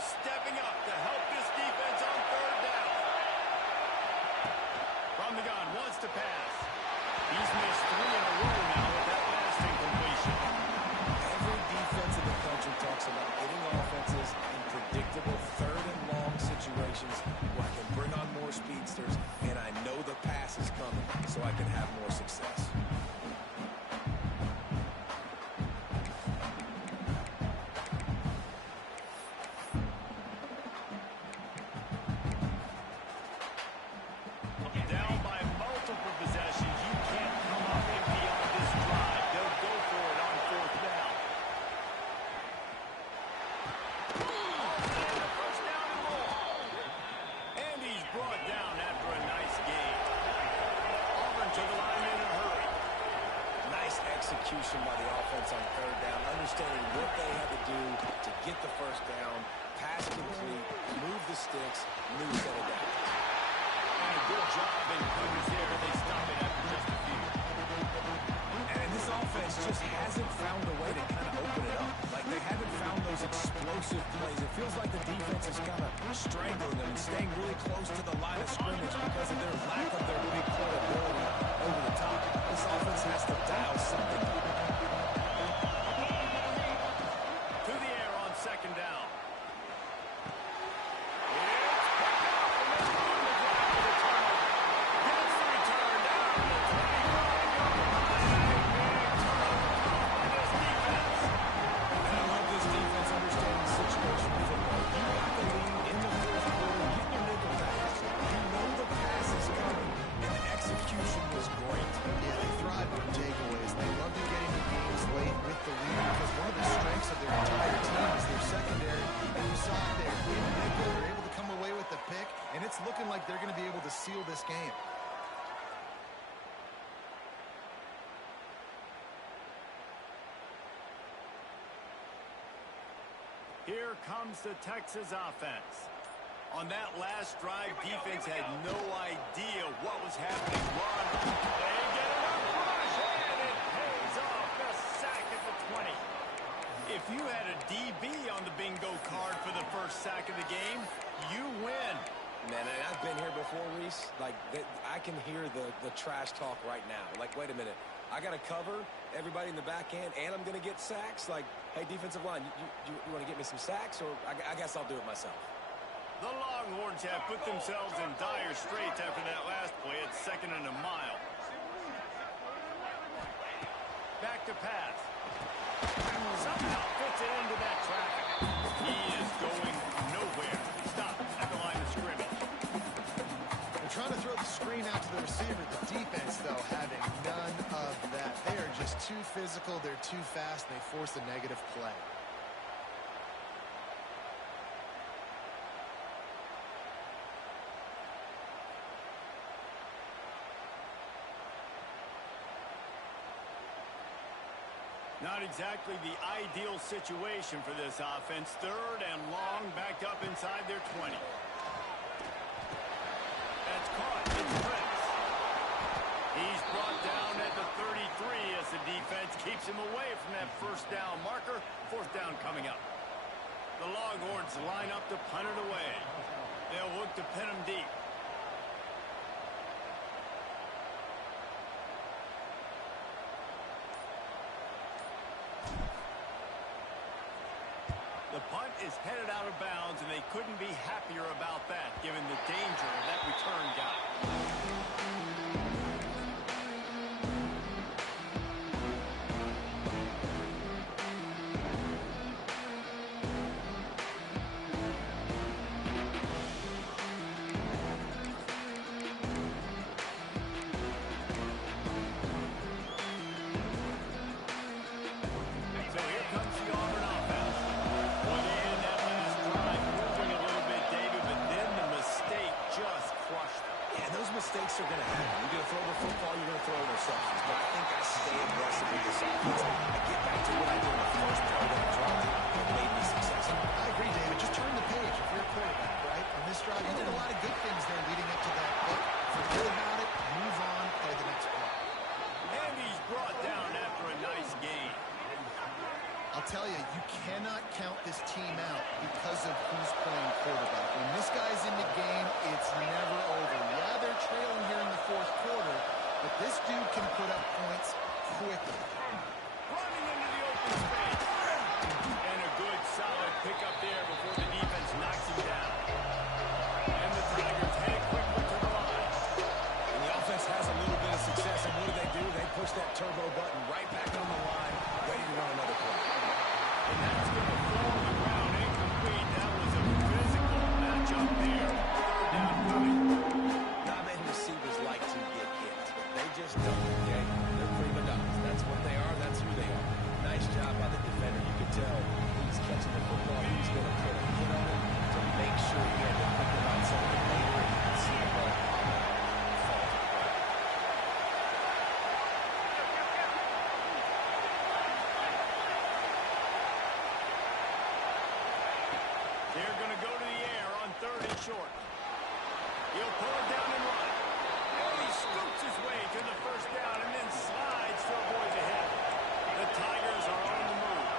Stepping up to help this defense on 3rd down. From the gun, wants to pass. He's missed 3 in a row now with that last incompletion. Every defense in the country talks about getting offenses in predictable 3rd and long situations where I can bring on more speedsters, and I know the pass is coming, so I can have more success. Execution by the offense on 3rd down, understanding what they had to do to get the 1st down, pass complete, move the sticks, new set of downs. And a good job in coverage there. They stop it after just a few. And this offense just hasn't found a way to kind of open it up. Like, they haven't found those explosive plays. It feels like the defense is kind of strangling them and staying really close to the line of scrimmage because of their lack of their big play ability over the top. This offense has to dial something up. To the air on 2nd down. And it's looking like they're going to be able to seal this game. Here comes the Texas offense. On that last drive, defense had no idea what was happening. Run. They get it up, rush, and it pays off. The sack at the 20. If you had a DB on the bingo card for the first sack of the game, you win. Man, and I've been here before, Reese. Like, I can hear the trash talk right now. Like, wait a minute. I got to cover everybody in the back end, and I'm going to get sacks. Like, hey, defensive line, you want to get me some sacks, or I guess I'll do it myself. The Longhorns have put themselves in dire straits after that last play at 2nd and a mile. Back to pass. Somehow fits it into that traffic. He is going nowhere. Stop at the line of scrimmage. They're trying to throw the screen out to the receiver. The defense, though, having none of that. They are just too physical. They're too fast. And they force a negative play. Not exactly the ideal situation for this offense. 3rd and long, backed up inside their 20. That's caught. It's Prince. He's brought down at the 33 as the defense keeps him away from that 1st down marker. 4th down coming up. The Longhorns line up to punt it away. They'll look to pin him deep. The punt is headed out of bounds, and they couldn't be happier about that, given the danger of that return guy. mistakes are going to happen. You're going to throw the football, you're going to throw interceptions. But I think I stay aggressive with this offense. I get back to what I did in the first part of that drive that made me successful. I agree, David. Just turn the page if you're a quarterback, right? On this drive, you did a lot of good things there leading up to that pick. Forget about it, move on, play the next play. And he's brought down after a nice game. I'll tell you, you cannot count this team out because of who's playing quarterback. When this guy's in the game, it's never over. Yeah, they're trailing here in the fourth quarter, but this dude can put up points quickly. Running into the open space. And a good, solid pickup there before the defense knocks him down. And the Tigers head quickly to the line. And the offense has a little bit of success, and what do? They push that turbo button right back on the line, ready to run another play. And that's going to fall on the ground incomplete. That was a physical matchup there. Third down coming. Not many receivers like to get hit. They just don't, okay? They're prima donnas. That's what they are. That's who they are. Nice job by the defender. You could tell he's catching the football. He's going to put a hit on it to make sure he had to think about something later and you can see the ball pop out and fall to the ground. They're going to go to the air on third and short. He'll pull it down and run. And he scoops his way to the first down and then slides to avoid the hit. The Tigers are on the move.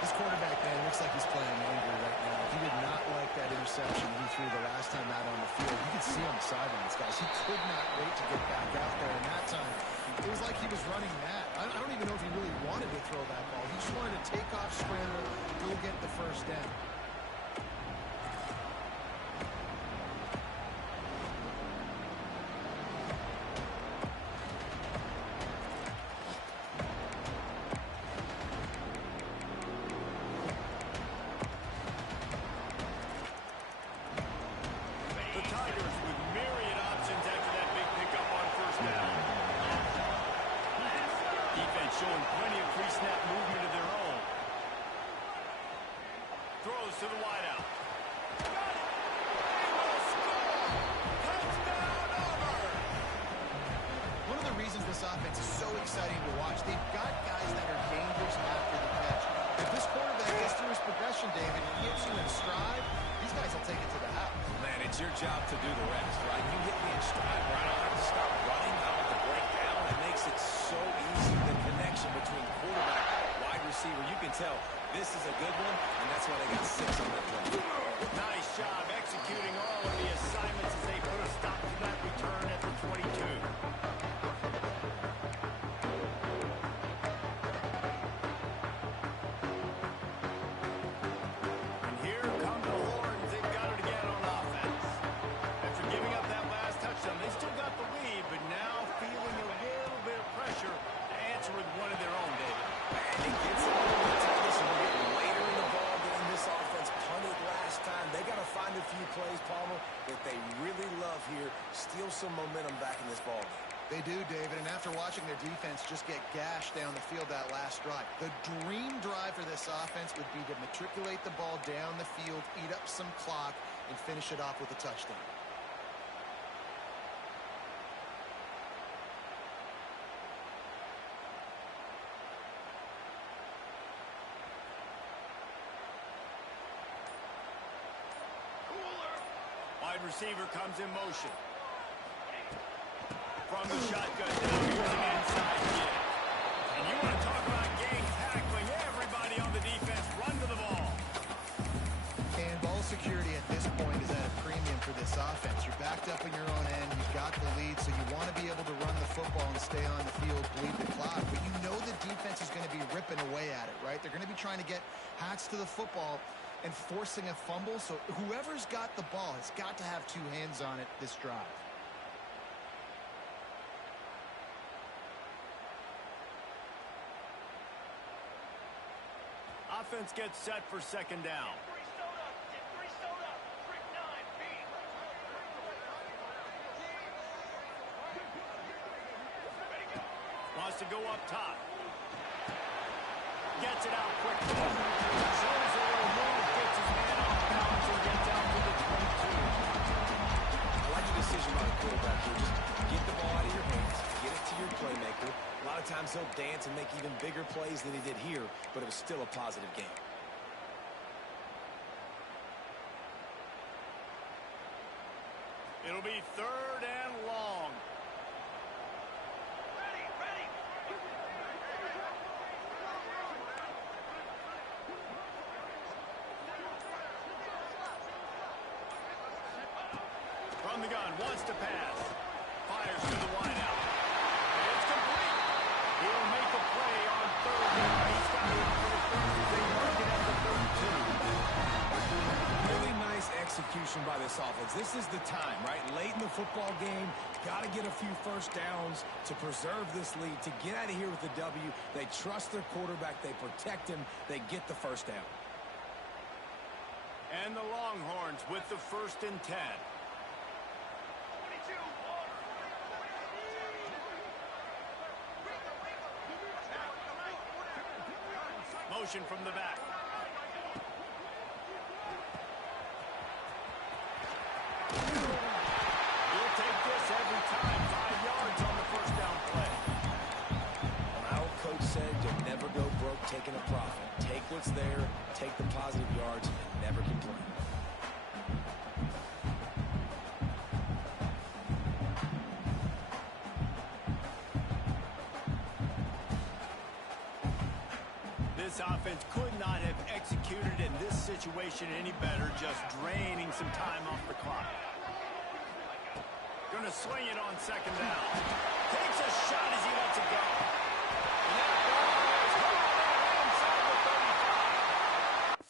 This quarterback, man, looks like he's playing angry right now. He did not like that interception he threw the last time out on the field. You could see on the sidelines, guys. He could not wait to get back out there. And that time, it was like he was running mad. I don't even know if he really wanted to throw that ball. He just wanted to take off, scramble, go get the first down. The Tigers with myriad options after that big pickup on first down. Defense showing plenty of pre-snap movement of their own. Throws to the wideout. Got it! They will score! Touchdown, Auburn! One of the reasons this offense is so exciting to watch, they've got guys that are dangerous after the catch. If this quarterback gets through his progression, David, and hits you in stride, these guys will take it to the house. Man, it's your job to do the rest, right? You hit me in stride, right? I don't have to stop running. I don't have to break down. It makes it so easy. The connection between quarterback and wide receiver, you can tell this is a good one, and that's why they got 6 on that play. Nice job executing all of the assignments as they put a stop to that return at the 22. And here come the horns. They've got it again on offense. After giving up that last touchdown, they still got the lead, but now feeling a little bit of pressure to answer with one of their own, David. And it gets a little bit tight. Listen, we're getting later in the ball game. This offense punted last time. They got to find a few plays, Palmer, that they really love here. Steal some momentum back in this ball game. They do, David, and after watching their defense just get gashed down the field that last drive, the dream drive for this offense would be to matriculate the ball down the field, eat up some clock, and finish it off with a touchdown. Wide receiver comes in motion. From the shotgun now, here's an inside kick. And you want to talk about gang tackling. Everybody on the defense run to the ball. And ball security at this point is at a premium for this offense. You're backed up in your own end. You've got the lead, so you want to be able to run the football and stay on the field, bleed the clock. But you know the defense is going to be ripping away at it, right? They're going to be trying to get hats to the football and forcing a fumble. So whoever's got the ball has got to have 2 hands on it this drive. Offense gets set for second down. Get 3 soda. Trick 9, beat. Ready, go. Wants to go up top. Gets it out quickly. Shows a little move. Gets his man off balance and gets out to the 22. I like the decision by the quarterback here. Sometimes he'll dance and make even bigger plays than he did here, but it was still a positive game. It'll be 3rd and long. From the gun, wants to pass. Fires to the wideout. It's complete. He'll make the play on 3rd down. He's got it for the first as they mark it at the 32. Really nice execution by this offense. This is the time, right? Late in the football game, got to get a few first downs to preserve this lead, to get out of here with the W. They trust their quarterback. They protect him. They get the first down. And the Longhorns with the 1st and 10. Motion from the back. He'll take this every time. 5 yards on the first down play. My old coach said you'll never go broke taking a profit. Take what's there, take the positive yards, and never complain. This offense could not have executed in this situation any better, just draining some time off the clock. Going to swing it on 2nd down. Takes a shot as he lets it go. And that ball is hauled in inside the 35.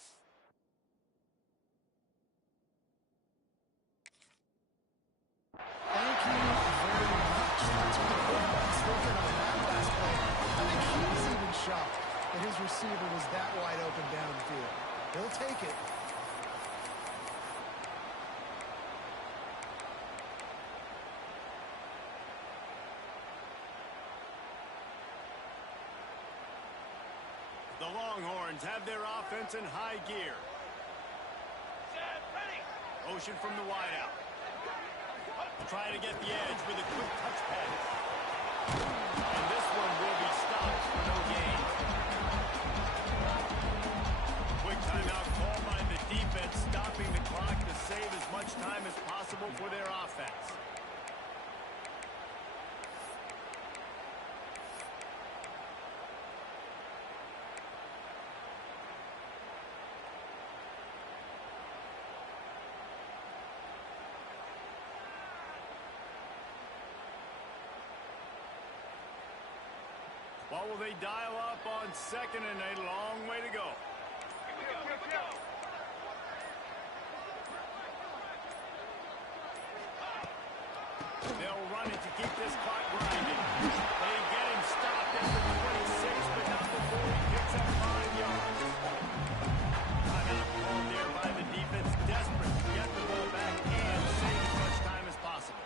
Thank you very much. That's what the quarterback's thinking on that last play. I think he was even shocked that his receiver was that wide open downfield. He'll take it. The Longhorns have their offense in high gear. Motion from the wideout. Trying to get the edge with a quick touch pass. And this one will be stopped for no gain. Quick timeout called by the defense, stopping the clock to save as much time as possible for their offense. What will they dial up on 2nd and a long way to go? They'll run it to keep this clock grinding. They get him stopped at the 26, but not before he picks up 5 yards. Timeout called there by the defense, desperate to get the ball back and save as much time as possible.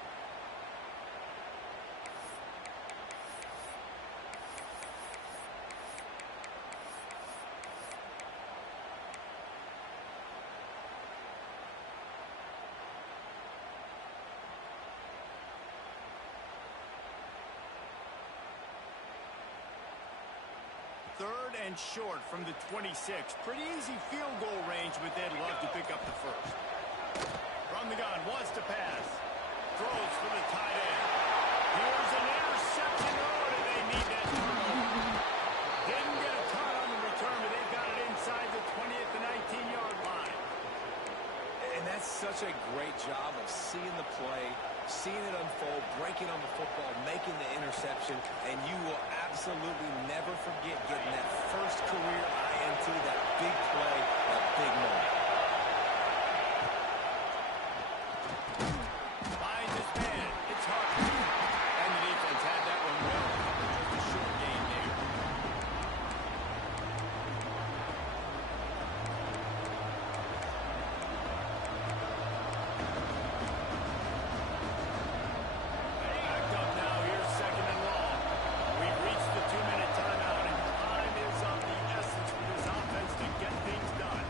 Third and short from the 26. Pretty easy field goal range, but they'd love to pick up the first. From the gun, wants to pass. Throws for the tight end. Here's an interception. Oh, do they need that turnover? Didn't get a ton on the return, but they've got it inside the 20th to 19-yard line. And that's such a great job of seeing the play, seeing it unfold, breaking on the football, making the interception, and you will absolutely never forget getting that first career INT, that big play, that big moment. Finds his man. It's hard. And the defense had that one well covered. Just a short gain there. Backed up now. Here's 2nd and long. We've reached the 2-minute timeout, and time is of the essence for this offense to get things done.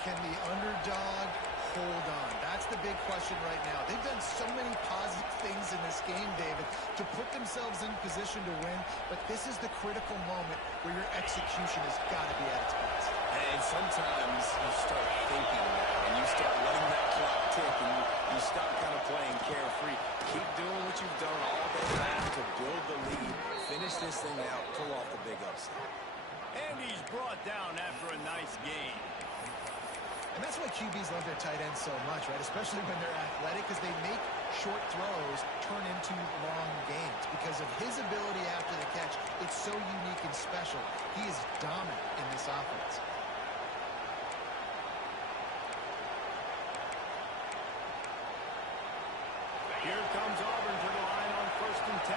Can the underdog hold on? That's the big question right now. They've done so many positive things in this game, David, to put themselves in position to win, but this is the critical moment where your execution has got to be at its best. And sometimes you start thinking now, and you start letting that clock tick, and you stop kind of playing carefree. Keep doing what you've done all day long to build the lead, finish this thing out, pull off the big upset. And he's brought down after a nice game. And that's why QBs love their tight ends so much, right? Especially when they're athletic, because they make short throws turn into long gains. Because of his ability after the catch, it's so unique and special. He is dominant in this offense. Here comes Auburn to the line on 1st and 10.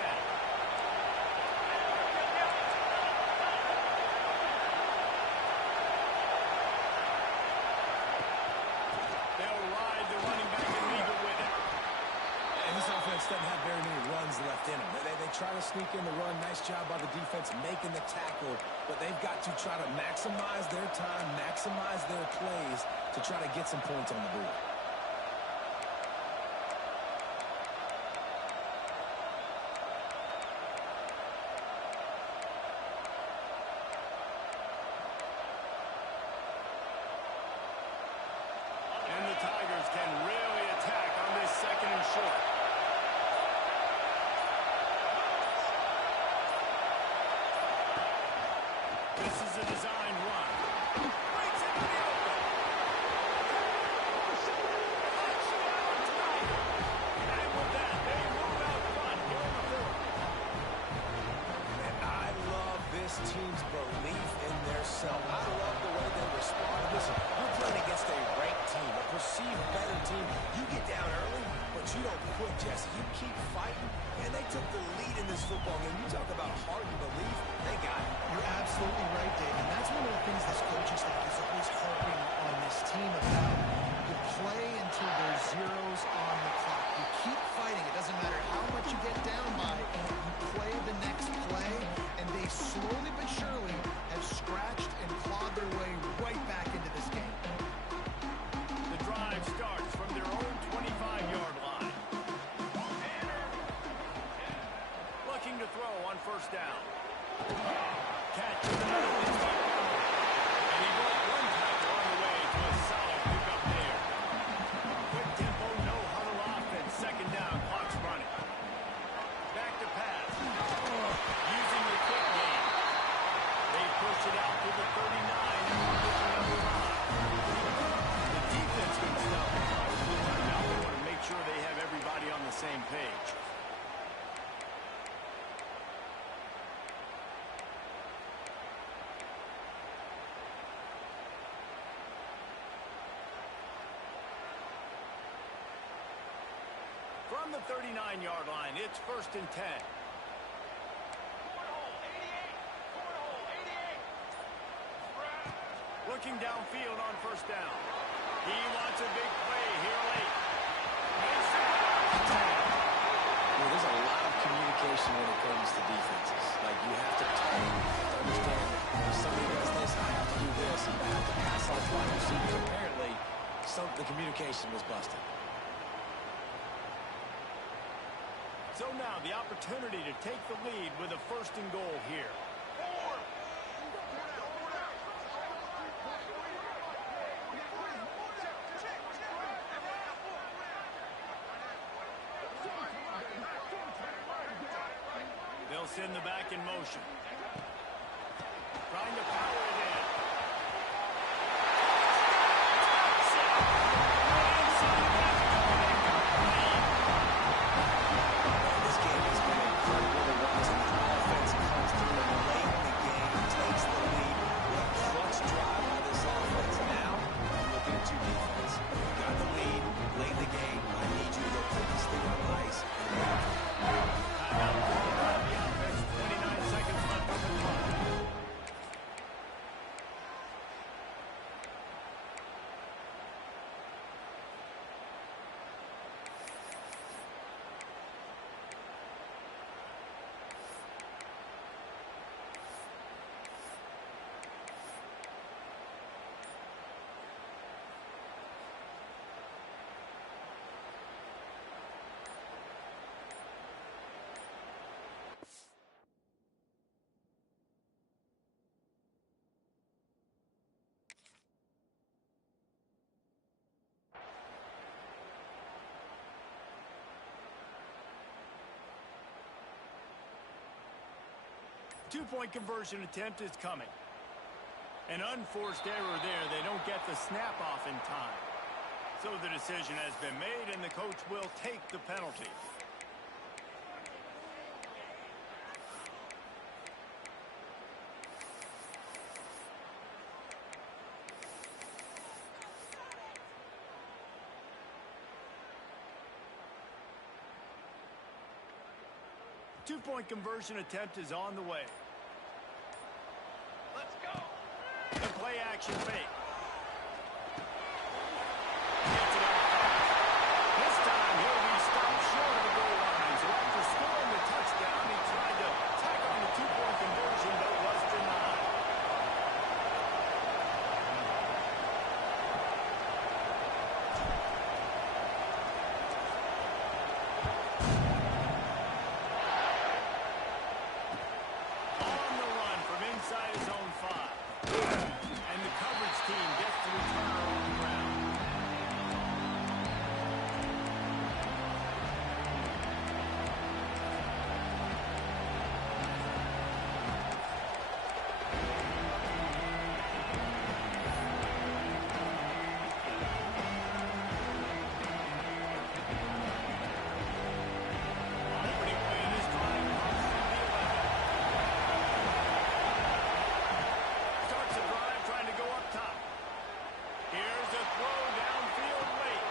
They'll ride the running back and leave it with him. And this offense doesn't have very many runs left in them. They try to sneak in the run. Nice job by the defense making the tackle. But they've got to try to maximize their time, maximize their plays to try to get some points on the board. And the Tigers can really attack on this 2nd and short. This is a designed run. Breaks it to the open. Touchdown, Tiger. And with that, they move out front here in the 4th. And I love this team's belief in their self. I love the way they respond. Listen, you're playing against a ranked team, a perceived better team. You get down early, but you don't quit, Jesse. You keep fighting, and they took the lead in this football game. You talk about heart and belief, they got it. You're absolutely right, Dave. And that's one of the things this coaching staff is always harping on this team about. You play until there's zeros on the clock. You keep fighting. It doesn't matter how much you get down by. You play the next play, and they slowly but surely have scratched and clawed their way right back into this game. The drive starts from their own 25-yard line. Looking to throw on 1st down. Catch in the middle. And he broke one tackle on the way to a solid pickup there. Quick tempo, no huddle offense. 2nd down, clock's running. Back to pass. Using the quick game. They push it out to the 39 and we're looking at the line. The defense can stop the clock. Now they want to make sure they have everybody on the same page. From the 39-yard line, it's 1st and 10. Looking downfield on 1st down. He wants a big play here late. Well, there's a lot of communication when it comes to defenses. Like, you have to talk, understand that if somebody does this, I have to do this, and I have to pass off wide receivers. Apparently, the communication was busted. So now the opportunity to take the lead with a 1st and goal here. They'll send the back in motion. Trying to power it in. This game has been incredible to watch, and the offense comes through late in the game, takes the lead. What a clutch drive by this offense. Now, I'm looking at your defense. You got the lead, late in the game. I need you to go put this thing on ice and win. Timeout called by the offense. 29 seconds Two-point conversion attempt is coming. An unforced error there. They don't get the snap off in time. So the decision has been made, and the coach will take the penalty. Two-point conversion attempt is on the way. Let's go. The play action fake. Gets it out fast. This time he'll be stopped short of the goal line. So after scoring the touchdown, he tried to tack on the two-point conversion, but was denied. On the run from inside his own 5. And the coverage team gets the returner on the ground. Opening play in this drive comes from the 11. Starts the drive trying to go up top. Here's a throw downfield late.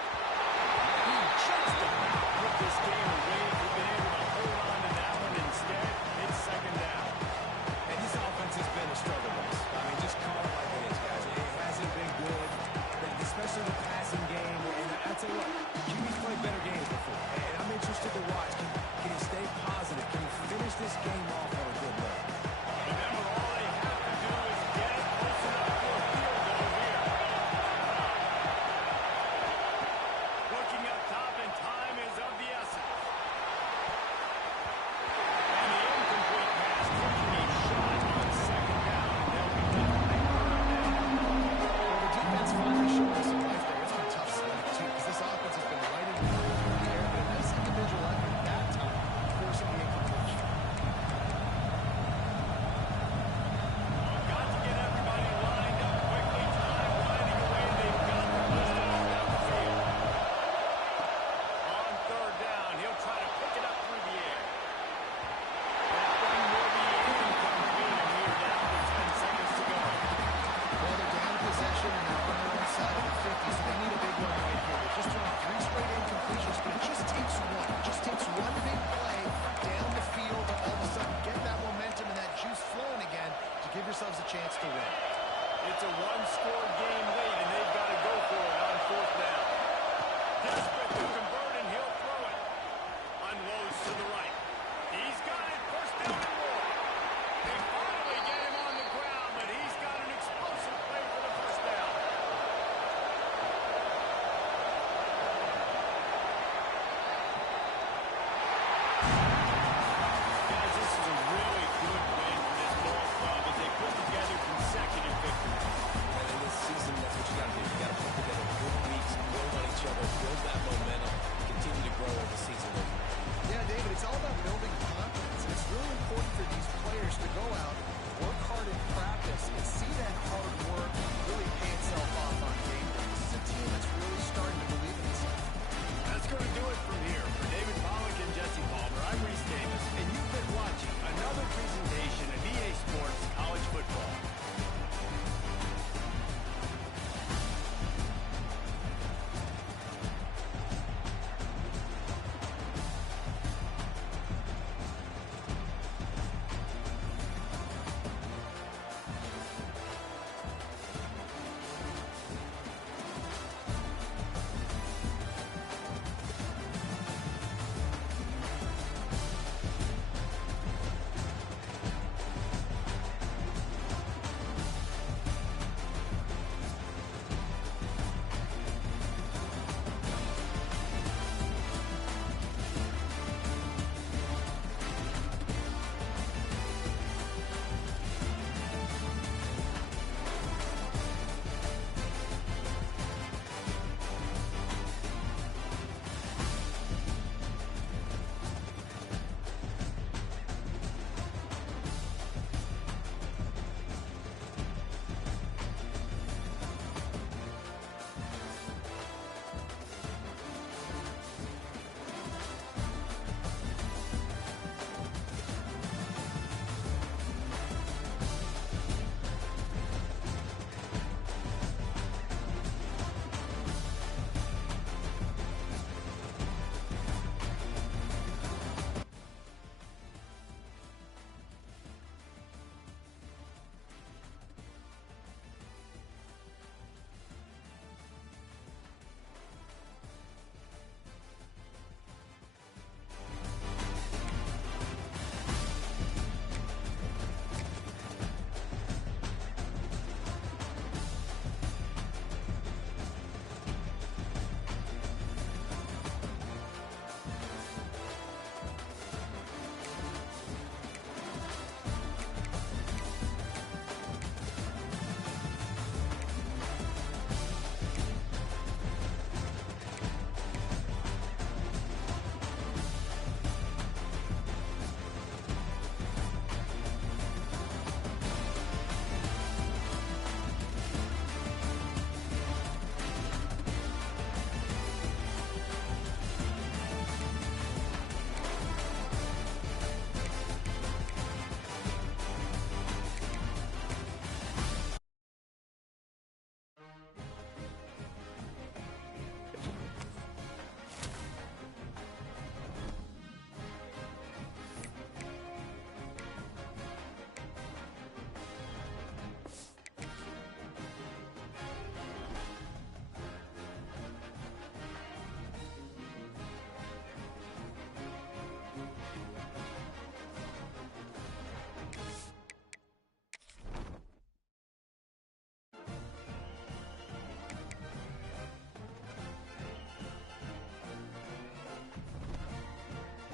He just about put this game away if he'd been able to hold on to that one. Instead, it's second down. And this offense has been a struggle bus. I mean, just call it like it is, guys. It hasn't been good, especially the passing game. And I'll tell you what, QB's played better games before. And I'm interested to watch. Can he stay positive? Can he finish this game off on a good note? Remember, all they have to do is get it close enough for a field goal here. Looking up top, and time is of the essence. And the incomplete pass taking a shot on second down. They'll be left right Well, the defense finally showed us some life there. It's been tough sledding, too, because this offense has been right in the air, but a nice individual effort that time, forcing the incompletion. Got to get everybody lined up quickly. Time winding away. They've got the most of all down the field. On third down, he'll try to pick it up through the air. That one will be incomplete, and we're down to 10 seconds to go. Well, they're down possession and now on their own side of the 50, so they need a big one right here. They're just throwing 3 straight incompletions, but it just takes one. It just takes one big play down the field to all of a sudden get that momentum and that juice flowing again to give yourselves a chance to win. It's a one-score game late, and they've got to go for it on fourth down. Desperate to